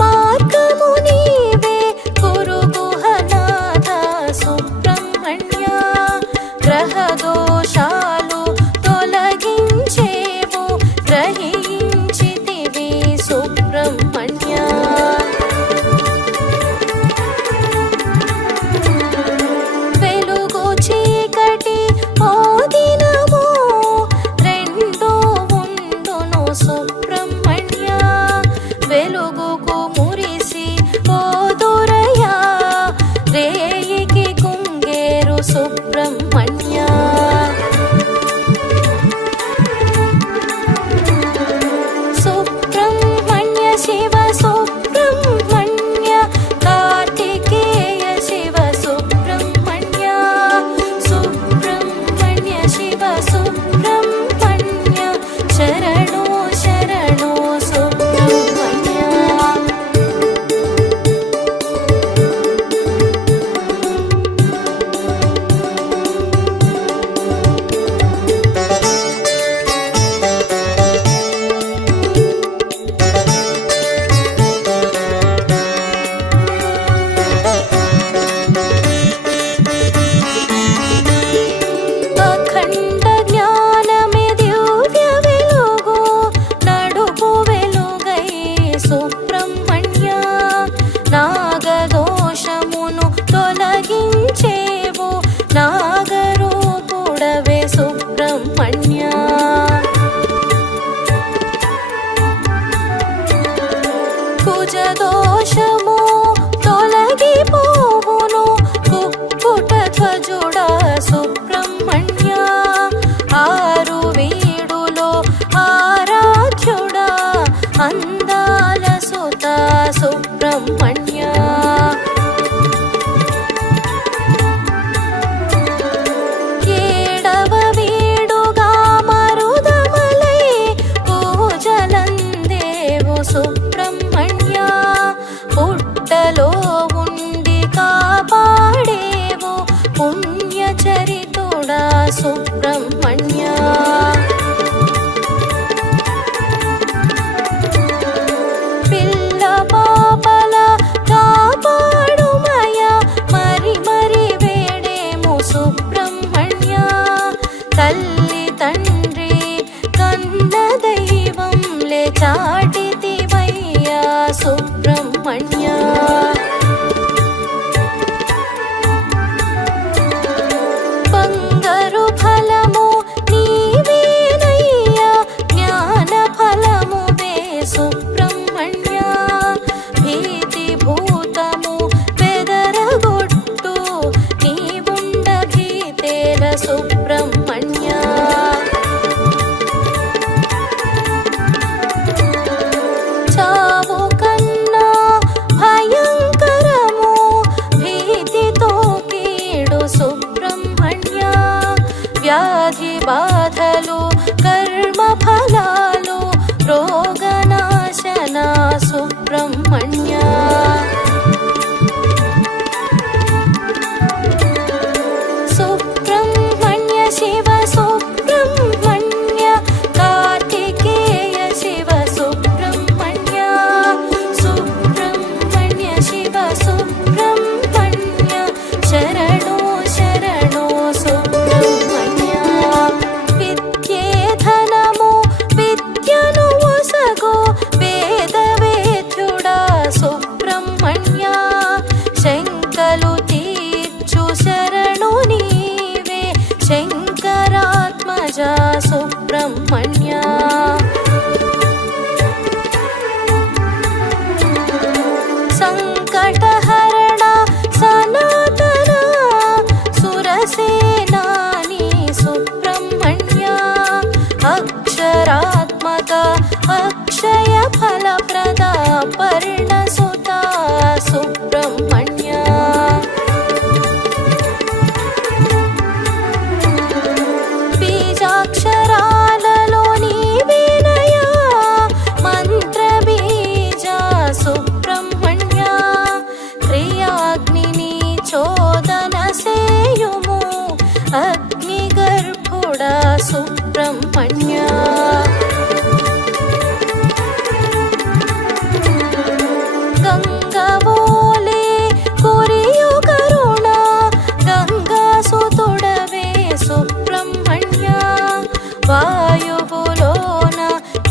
మార్గము నీవే గురు గుహనాథ సుబ్రహ్మణ్య గ్రహ దోషాలు తొలగించేవు గ్రహించితివి సుబ్రహ్మణ్య వెలుగు చీకటి ఓ దినము రెండు ఉండును సుబ్రహ్మణ్య వెలుగుకు మురిసి ఓ దొరయా రేయికి కుంగేరు సుబ్రహ్మణ్య సుబ్రహ్మణ్య శివ సుబ్రహ్మణ్య కార్తికేయ శివ సుబ్రహ్మణ్య సుబ్రహ్మణ్య శివ సుబ్రహ్మణ్య శరణో శరణో సుబ్రహ్మణ్య అఖండ జ్ఞానమే దివ్య వెలుగు నడుపు వెలుగై సుబ్రహ్మణ్య నాగదోషమును తొలగించేవు నాగరూపుడవే సుబ్రహ్మణ్య కుజ దోషము తొలగిపోవును కుక్కుట ధ్వజుడా సుబ్రహ్మణ్య ఆరు వీడులో ఆరాధ్యుడా అంద ಸುತ ಸುಬ್ರಹ್ಮಣ್ಯ ఏడవ వీడుగా మరుదమలై పూజలందేవు సుబ్రహ్మణ్య పుట్టలో ఉండి కాపాడేవు పుణ్యచరితుడా సుబ్రహ్మణ్య పిల్ల పాపల కాపాడుమయ మరి మరి వేడేము సుబ్రహ్మణ్య తల్లి తండ్రి కన్న దైవంలే చాటితివయ్యా సుబ్రహ్మణ్య బంగారు ఫలము నీవేనయ్యా జ్ఞాన ఫలము వే సుబ్రహ్మణ్య భీతి భూతము బెదరగొట్టు నీవుండ భీతేల సుబ్రహ్మణ్య చావు కన్నా భయంకరము భీతితో కీడు సుబ్రహ్మణ్య వ్యాధి బాధలు కర్మ ఫలాలు రోగనాశన సుబ్రహ్మణ్య సుబ్రహ్మణ్య శివ సుబ్రహ్మణ్య కార్తికేయ శివ సుబ్రహ్మణ్య సుబ్రహ్మణ్య శివ సుబ్రహ్మణ్య శరణో శరణో సుబ్రహ్మణ్య విద్యే ధనము విద్యను ఒసగో వేద వేద్యుడా సుబ్రహ్మణ్య శంకలు తీర్చు శరణు నీవే శంకరాత్మజ సుబ్రహ్మణ్య సంకటహరణ సనాతన సురసేనాని సుబ్రహ్మణ్య అక్షరాత్మక అక్షయ ఫలప్రద పర్ణసుత సుబ్రహ్మణ్య బీజాక్షరాలలో నీవేనయా మంత్ర బీజ సుబ్రహ్మణ్య క్రియాగ్నిని చోదన సేయుము అగ్నిగర్భుడ సుబ్రహ్మణ్య గంగవోలే కురియు కరుణ గంగాసుతుడవే సుబ్రహ్మణ్య వాయువులోన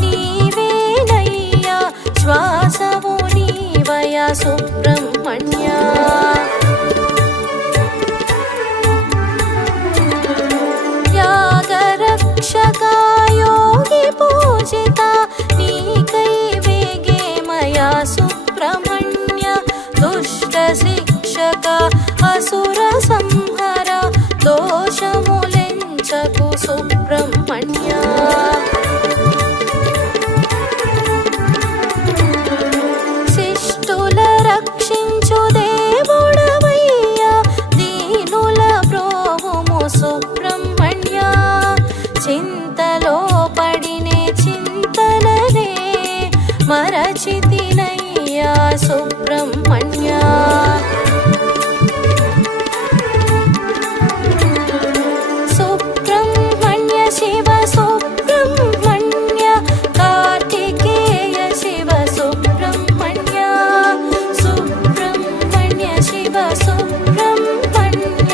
నీవేనయ్యా శ్వాసవు నీవయ సుబ్రహ్మణ్య యాగరక్షక యోగి పూజిత నీకై వేగే మయా సుబ్రహ్మణ్య దుష్ట శిక్షక అసుర సంహర దోషములెంచకు సుబ్రహ్మణ్య శిష్టుల రక్షించు దేవుడవయ్యా దీనుల బ్రోవుము సుబ్రహ్మణ్య చింతలో పడినే చింతననే మరచితినయ్యా సుబ్రహ్మణ్య సుబ్రహ్మణ్య శివ సుబ్రహ్మణ్య కార్తికేయ శివ సుబ్రహ్మణ్య సుబ్రహ్మణ్య శివ సుబ్రహ్మణ్య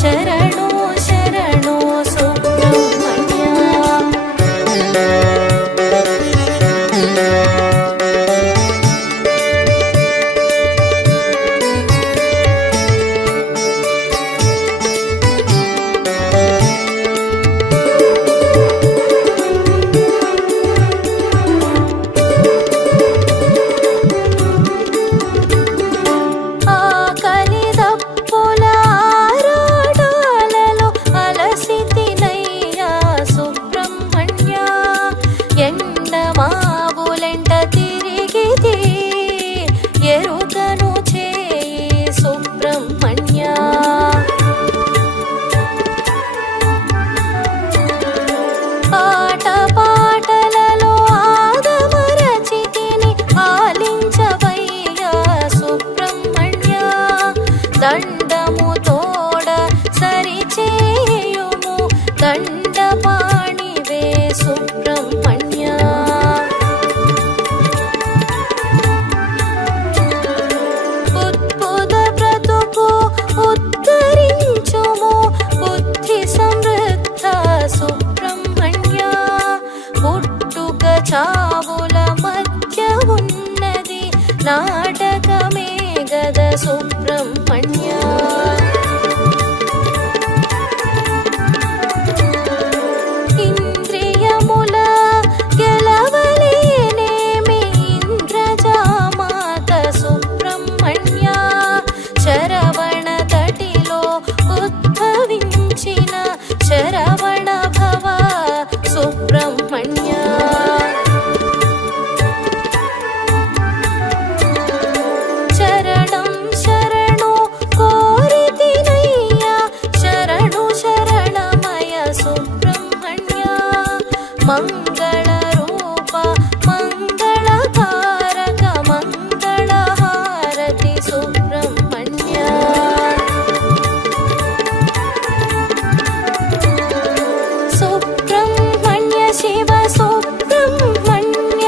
శరణో శరణో సుబ్రహ్మణ్య నాటకమేగద సుబ్రహ్మణ్య ఇంద్రియముల గెలవలేనేమి ఇంద్రజామాత సుబ్రహ్మణ్య శరవణ తటిలో ఉద్భవించిన శరవణ భవ సుబ్రహ్మణ్య శరణం శరణు కోరితినయ్య శరణు శరణమయ సుబ్రహ్మణ్య మంగళ రూప మంగళకారక మంగళహారతి సుబ్రహ్మణ్య సుబ్రహ్మణ్య శివ సుబ్రహ్మణ్య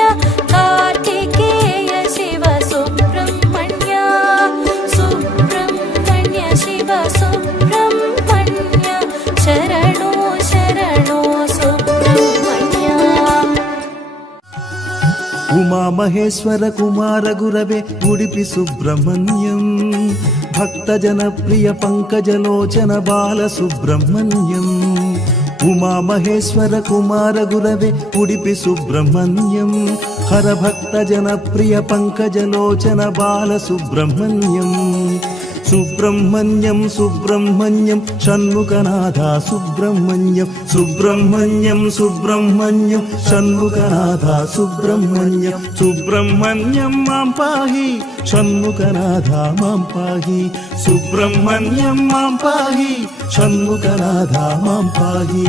కార్తికేయ శివ సుబ్రహ్మణ్య సుబ్రహ్మణ్య శివ సుబ్రహ్మణ్య శరణో శరణో సుబ్రహ్మణ్య ఉమా మహేశ్వర కుమార గురవే ఉడిపి సుబ్రహ్మణ్యం భక్త జనప్రియ పంకజలోచన బాల సుబ్రహ్మణ్యం ఉమా మహేశ్వర కుమార గురవే ఉడిపి సుబ్రహ్మణ్యం హర భక్త జనప్రియ పంకజలోచన బాల సుబ్రహ్మణ్యం సుబ్రహ్మణ్యం సుబ్రహ్మణ్యం షణ్ముఖనాథ సుబ్రహ్మణ్యం సుబ్రహ్మణ్యం సుబ్రహ్మణ్యం షణ్ముఖనాథ సుబ్రహ్మణ్యం సుబ్రహ్మణ్యం మాం పాహి షణ్ముఖనాథ మాం పాహి సుబ్రహ్మణ్యం మాం పాహి షణ్ముఖనాథ మాం పాహి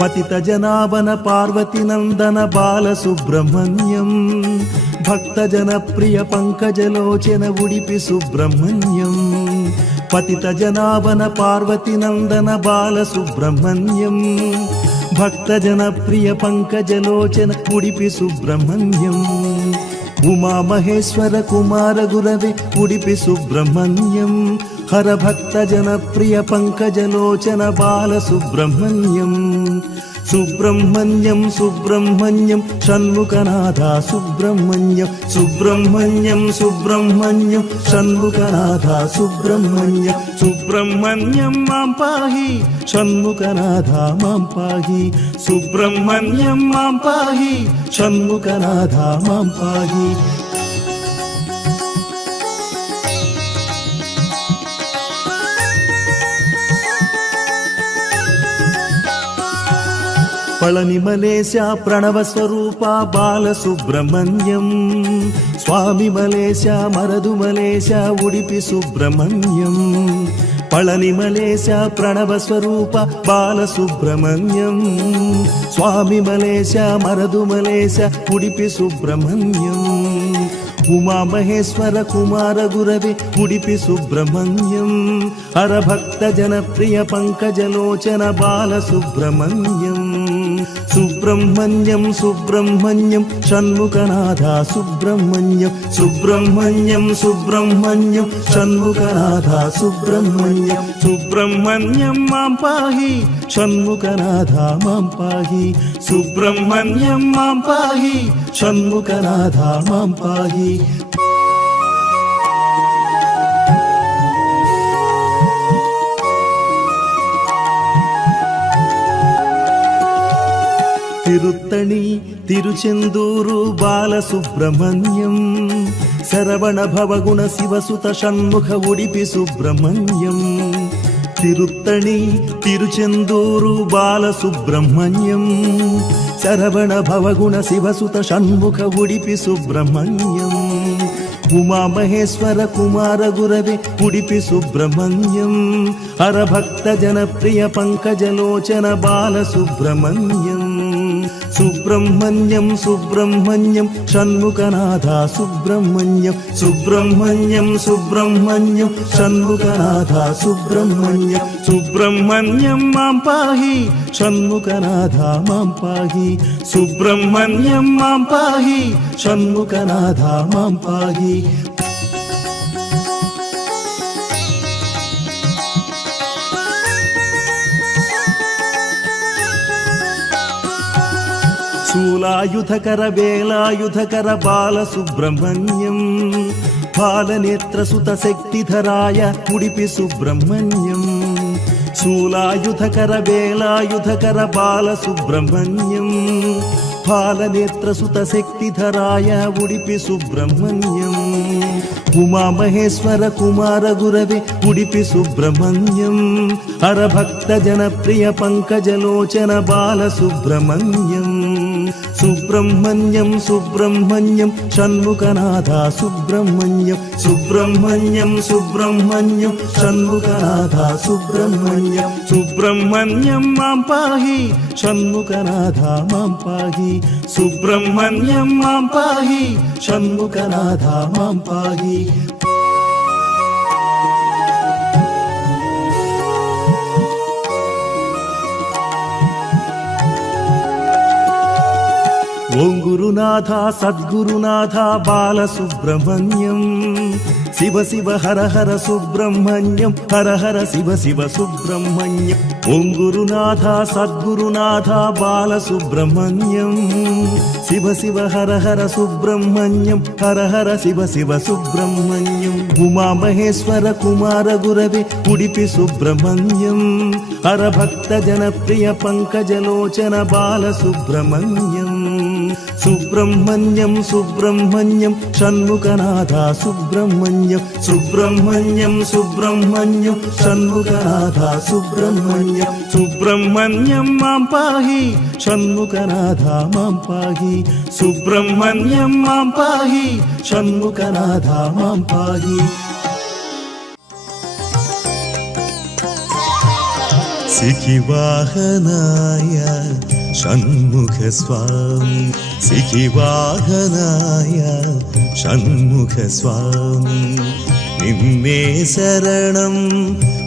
పతిత జనావన పార్వతి నందన బాల సుబ్రహ్మణ్యం భక్త జనప్రియ పంకజలోచన ఉడిపి సుబ్రహ్మణ్యం పతిత జనావన పార్వతి నందన బాల సుబ్రహ్మణ్యం భక్త జనప్రియ పంకజలోచన ఉడిపి సుబ్రహ్మణ్యం ఉమా మహేశ్వర కుమార గురవే ఉడిపి సుబ్రహ్మణ్యం హర భక్త జనప్రియ పంకజలోచన బాల సుబ్రహ్మణ్యం సుబ్రహ్మణ్యం సుబ్రహ్మణ్యం షణ్ముఖనాథ సుబ్రహ్మణ్యం సుబ్రహ్మణ్యం సుబ్రహ్మణ్యం షణ్ముఖనాథ సుబ్రహ్మణ్యం సుబ్రహ్మణ్యం మాం పాహి షణ్ముఖనాథ మాం పాహి సుబ్రహ్మణ్యం మాం పాహి షణ్ముఖనాథ మాం పాహి పళనిమలేశ ప్రణవ స్వరూప బాల సుబ్రహ్మణ్యం స్వామి మలేశ మరదుమలేశ ఉడిపి సుబ్రహ్మణ్యం పళనిమలేశ ప్రణవ స్వరూప బాల సుబ్రహ్మణ్యం స్వామి మలేశ మరదుమలేశ ఉడిపి సుబ్రహ్మణ్యం ఉమా మహేశ్వర కుమార గురవే ఉడిపి సుబ్రహ్మణ్యం హర భక్త జనప్రియ పంకజలోచన బాల సుబ్రహ్మణ్యం సుబ్రహ్మణ్యం సుబ్రహ్మణ్యం షణ్ముఖనాథ సుబ్రహ్మణ్యం సుబ్రహ్మణ్యం సుబ్రహ్మణ్యం షణ్ముఖనాథ సుబ్రహ్మణ్యం సుబ్రహ్మణ్యం మాం పాహి షణ్ముఖనాథ మాం పాహి సుబ్రహ్మణ్యం మాం పాహి షణ్ముఖనాథ మాం పాహి తిరుత్తణి తిరుచెందూరు బాల సుబ్రహ్మణ్యం శరవణ భవగుణ శివసుత షణ్ముఖ ఉడిపి సుబ్రహ్మణ్యం తిరుత్తణి తిరుచెందూరు బాల సుబ్రహ్మణ్యం శరవణ భవగుణ శివసుత షణ్ముఖ ఉడిపి సుబ్రహ్మణ్యం ఉమా మహేశ్వర కుమార గురవే ఉడిపి సుబ్రహ్మణ్యం హర భక్త జనప్రియ పంకజలోచన బాల సుబ్రహ్మణ్యం సుబ్రహ్మణ్యం సుబ్రహ్మణ్యం షణ్ముఖనాథ సుబ్రహ్మణ్యం సుబ్రహ్మణ్యం సుబ్రహ్మణ్యం షణ్ముఖనాథ సుబ్రహ్మణ్యం సుబ్రహ్మణ్యం మాం పాహి షణ్ముఖనాథ మాం పాహి సుబ్రహ్మణ్యం మాం పాహి షణ్ముఖనాథ మాం పాహి శూలాయుధకర వేలాయుధకర బాలసుబ్రహ్మణ్యం బాలనేత్రసుత శక్తిధరాయ ఉడిపి సుబ్రహ్మణ్యం శూలాయుధకర వేలాయుధకర బాలసుబ్రహ్మణ్యం బాలనేత్రసుత శక్తిధరాయ ఉడిపి సుబ్రహ్మణ్యం ఉమామహేశ్వర కుమార గురవే ఉడిపి సుబ్రహ్మణ్యం హరభక్త జనప్రియ పంకజలోచన బాలసుబ్రహ్మణ్యం సుబ్రహ్మణ్యం సుబ్రహ్మణ్యం షణ్ముఖనాథ సుబ్రహ్మణ్యం సుబ్రహ్మణ్యం సుబ్రహ్మణ్యం షణ్ముఖనాథ సుబ్రహ్మణ్యం సుబ్రహ్మణ్యం మాం పాహి షణ్ముఖనాథ మాం పాహి సుబ్రహ్మణ్యం మాం పాహి షణ్ముఖనాథ మాం పాహి ఓం గురునాథ సద్గురునాథ బాలసుబ్రహ్మణ్యం శివ శివ హర హర సుబ్రహ్మణ్యం హర హర శివ శివ సుబ్రహ్మణ్యం ఓం గురునాథ సద్గురునాథ బాలసుబ్రహ్మణ్యం శివ శివ హర హర సుబ్రహ్మణ్యం హర హర శివ శివ సుబ్రహ్మణ్యం ఉమామహేశ్వర కుమార గురవే ఉడిపి సుబ్రహ్మణ్యం హరభక్త జనప్రియ పంకజలోచన బాలసుబ్రహ్మణ్యం సుబ్రహ్మణ్యం సుబ్రహ్మణ్యం షణ్ముఖనాథ సుబ్రహ్మణ్యం సుబ్రహ్మణ్యం సుబ్రహ్మణ్యం షణ్ముఖనాథ సుబ్రహ్మణ్యం సుబ్రహ్మణ్యం మాం పాహి షణ్ముఖనాథ మాం పాహి సుబ్రహ్మణ్యం మాం పాహి షణ్ముఖనాథ మాం పాహి సిఖివాహనాయ షణ్ముఖ స్వామి సిఖివాహనాయ షణ్ముఖ స్వామి నిన్నే శరణం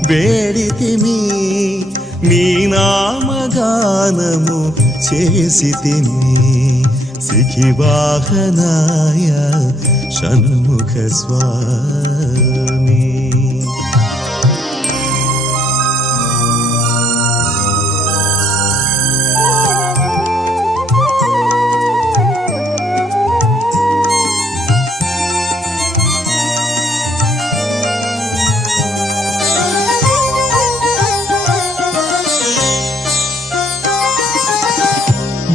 వేడితిమి నీ నామగానము చేసితిమి సిఖివాహనాయ షణ్ముఖ స్వామి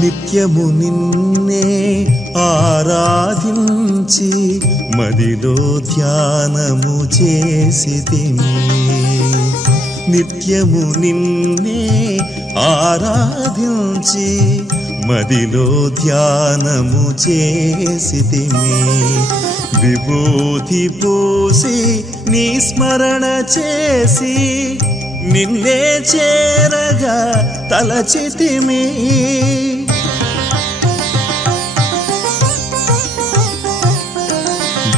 నిత్యము నిన్నే ఆరాధించి మదిలో ధ్యానము చేసితిమి నిత్యము నిన్నే ఆరాధించి మదిలో ధ్యానము చేసితిమి విభూతి పూసి నీ స్మరణ చేసి నిన్నే చేరగా తలచితిమి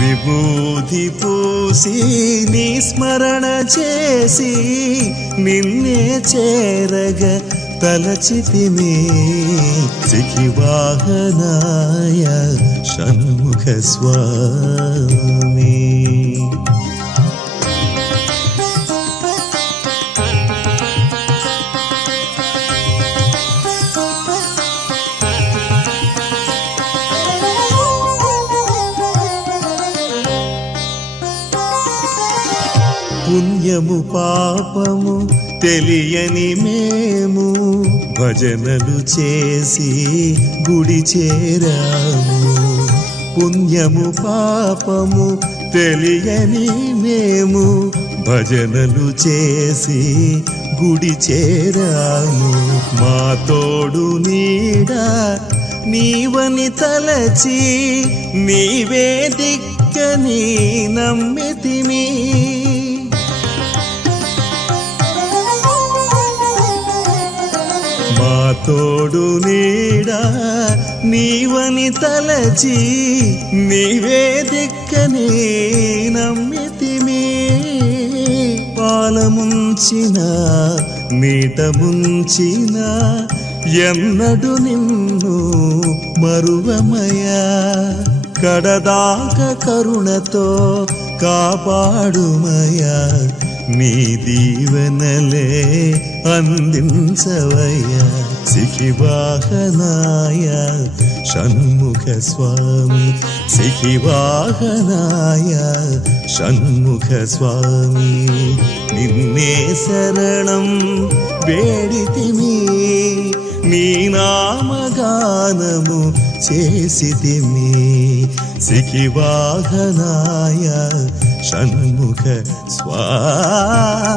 విభూతి పూసి నీ స్మరణ చేసి నిన్నే చేరగ తలచితిమి సిఖివాహనాయ షణ్ముఖ స్వామి పుణ్యము పాపము తెలియని మేము భజనలు చేసి గుడి చేరాము పుణ్యము పాపము తెలియని మేము భజనలు చేసి గుడి చేరాము మా తోడు నీడ నీవని తలచి నీవే దిక్కని నమ్మితిమి మా తోడు నీడ నీవని తలచి నీవే దిక్కని నమ్మితిమి పాలముంచిన నీట ముంచిన ఎన్నడు నిన్ను మరువమయా కడదాక కరుణతో కాపాడుమయా నీ దీవెనలే అందించవయ్యా సిఖివాహనాయ షణ్ముఖ స్వామి సిఖివాహనాయ షణ్ముఖ స్వామి నిన్నే శరణం వేడితిమి నీ నామగానము చేసితిమి సిఖివాహనాయ షణ్ముఖ స్వామి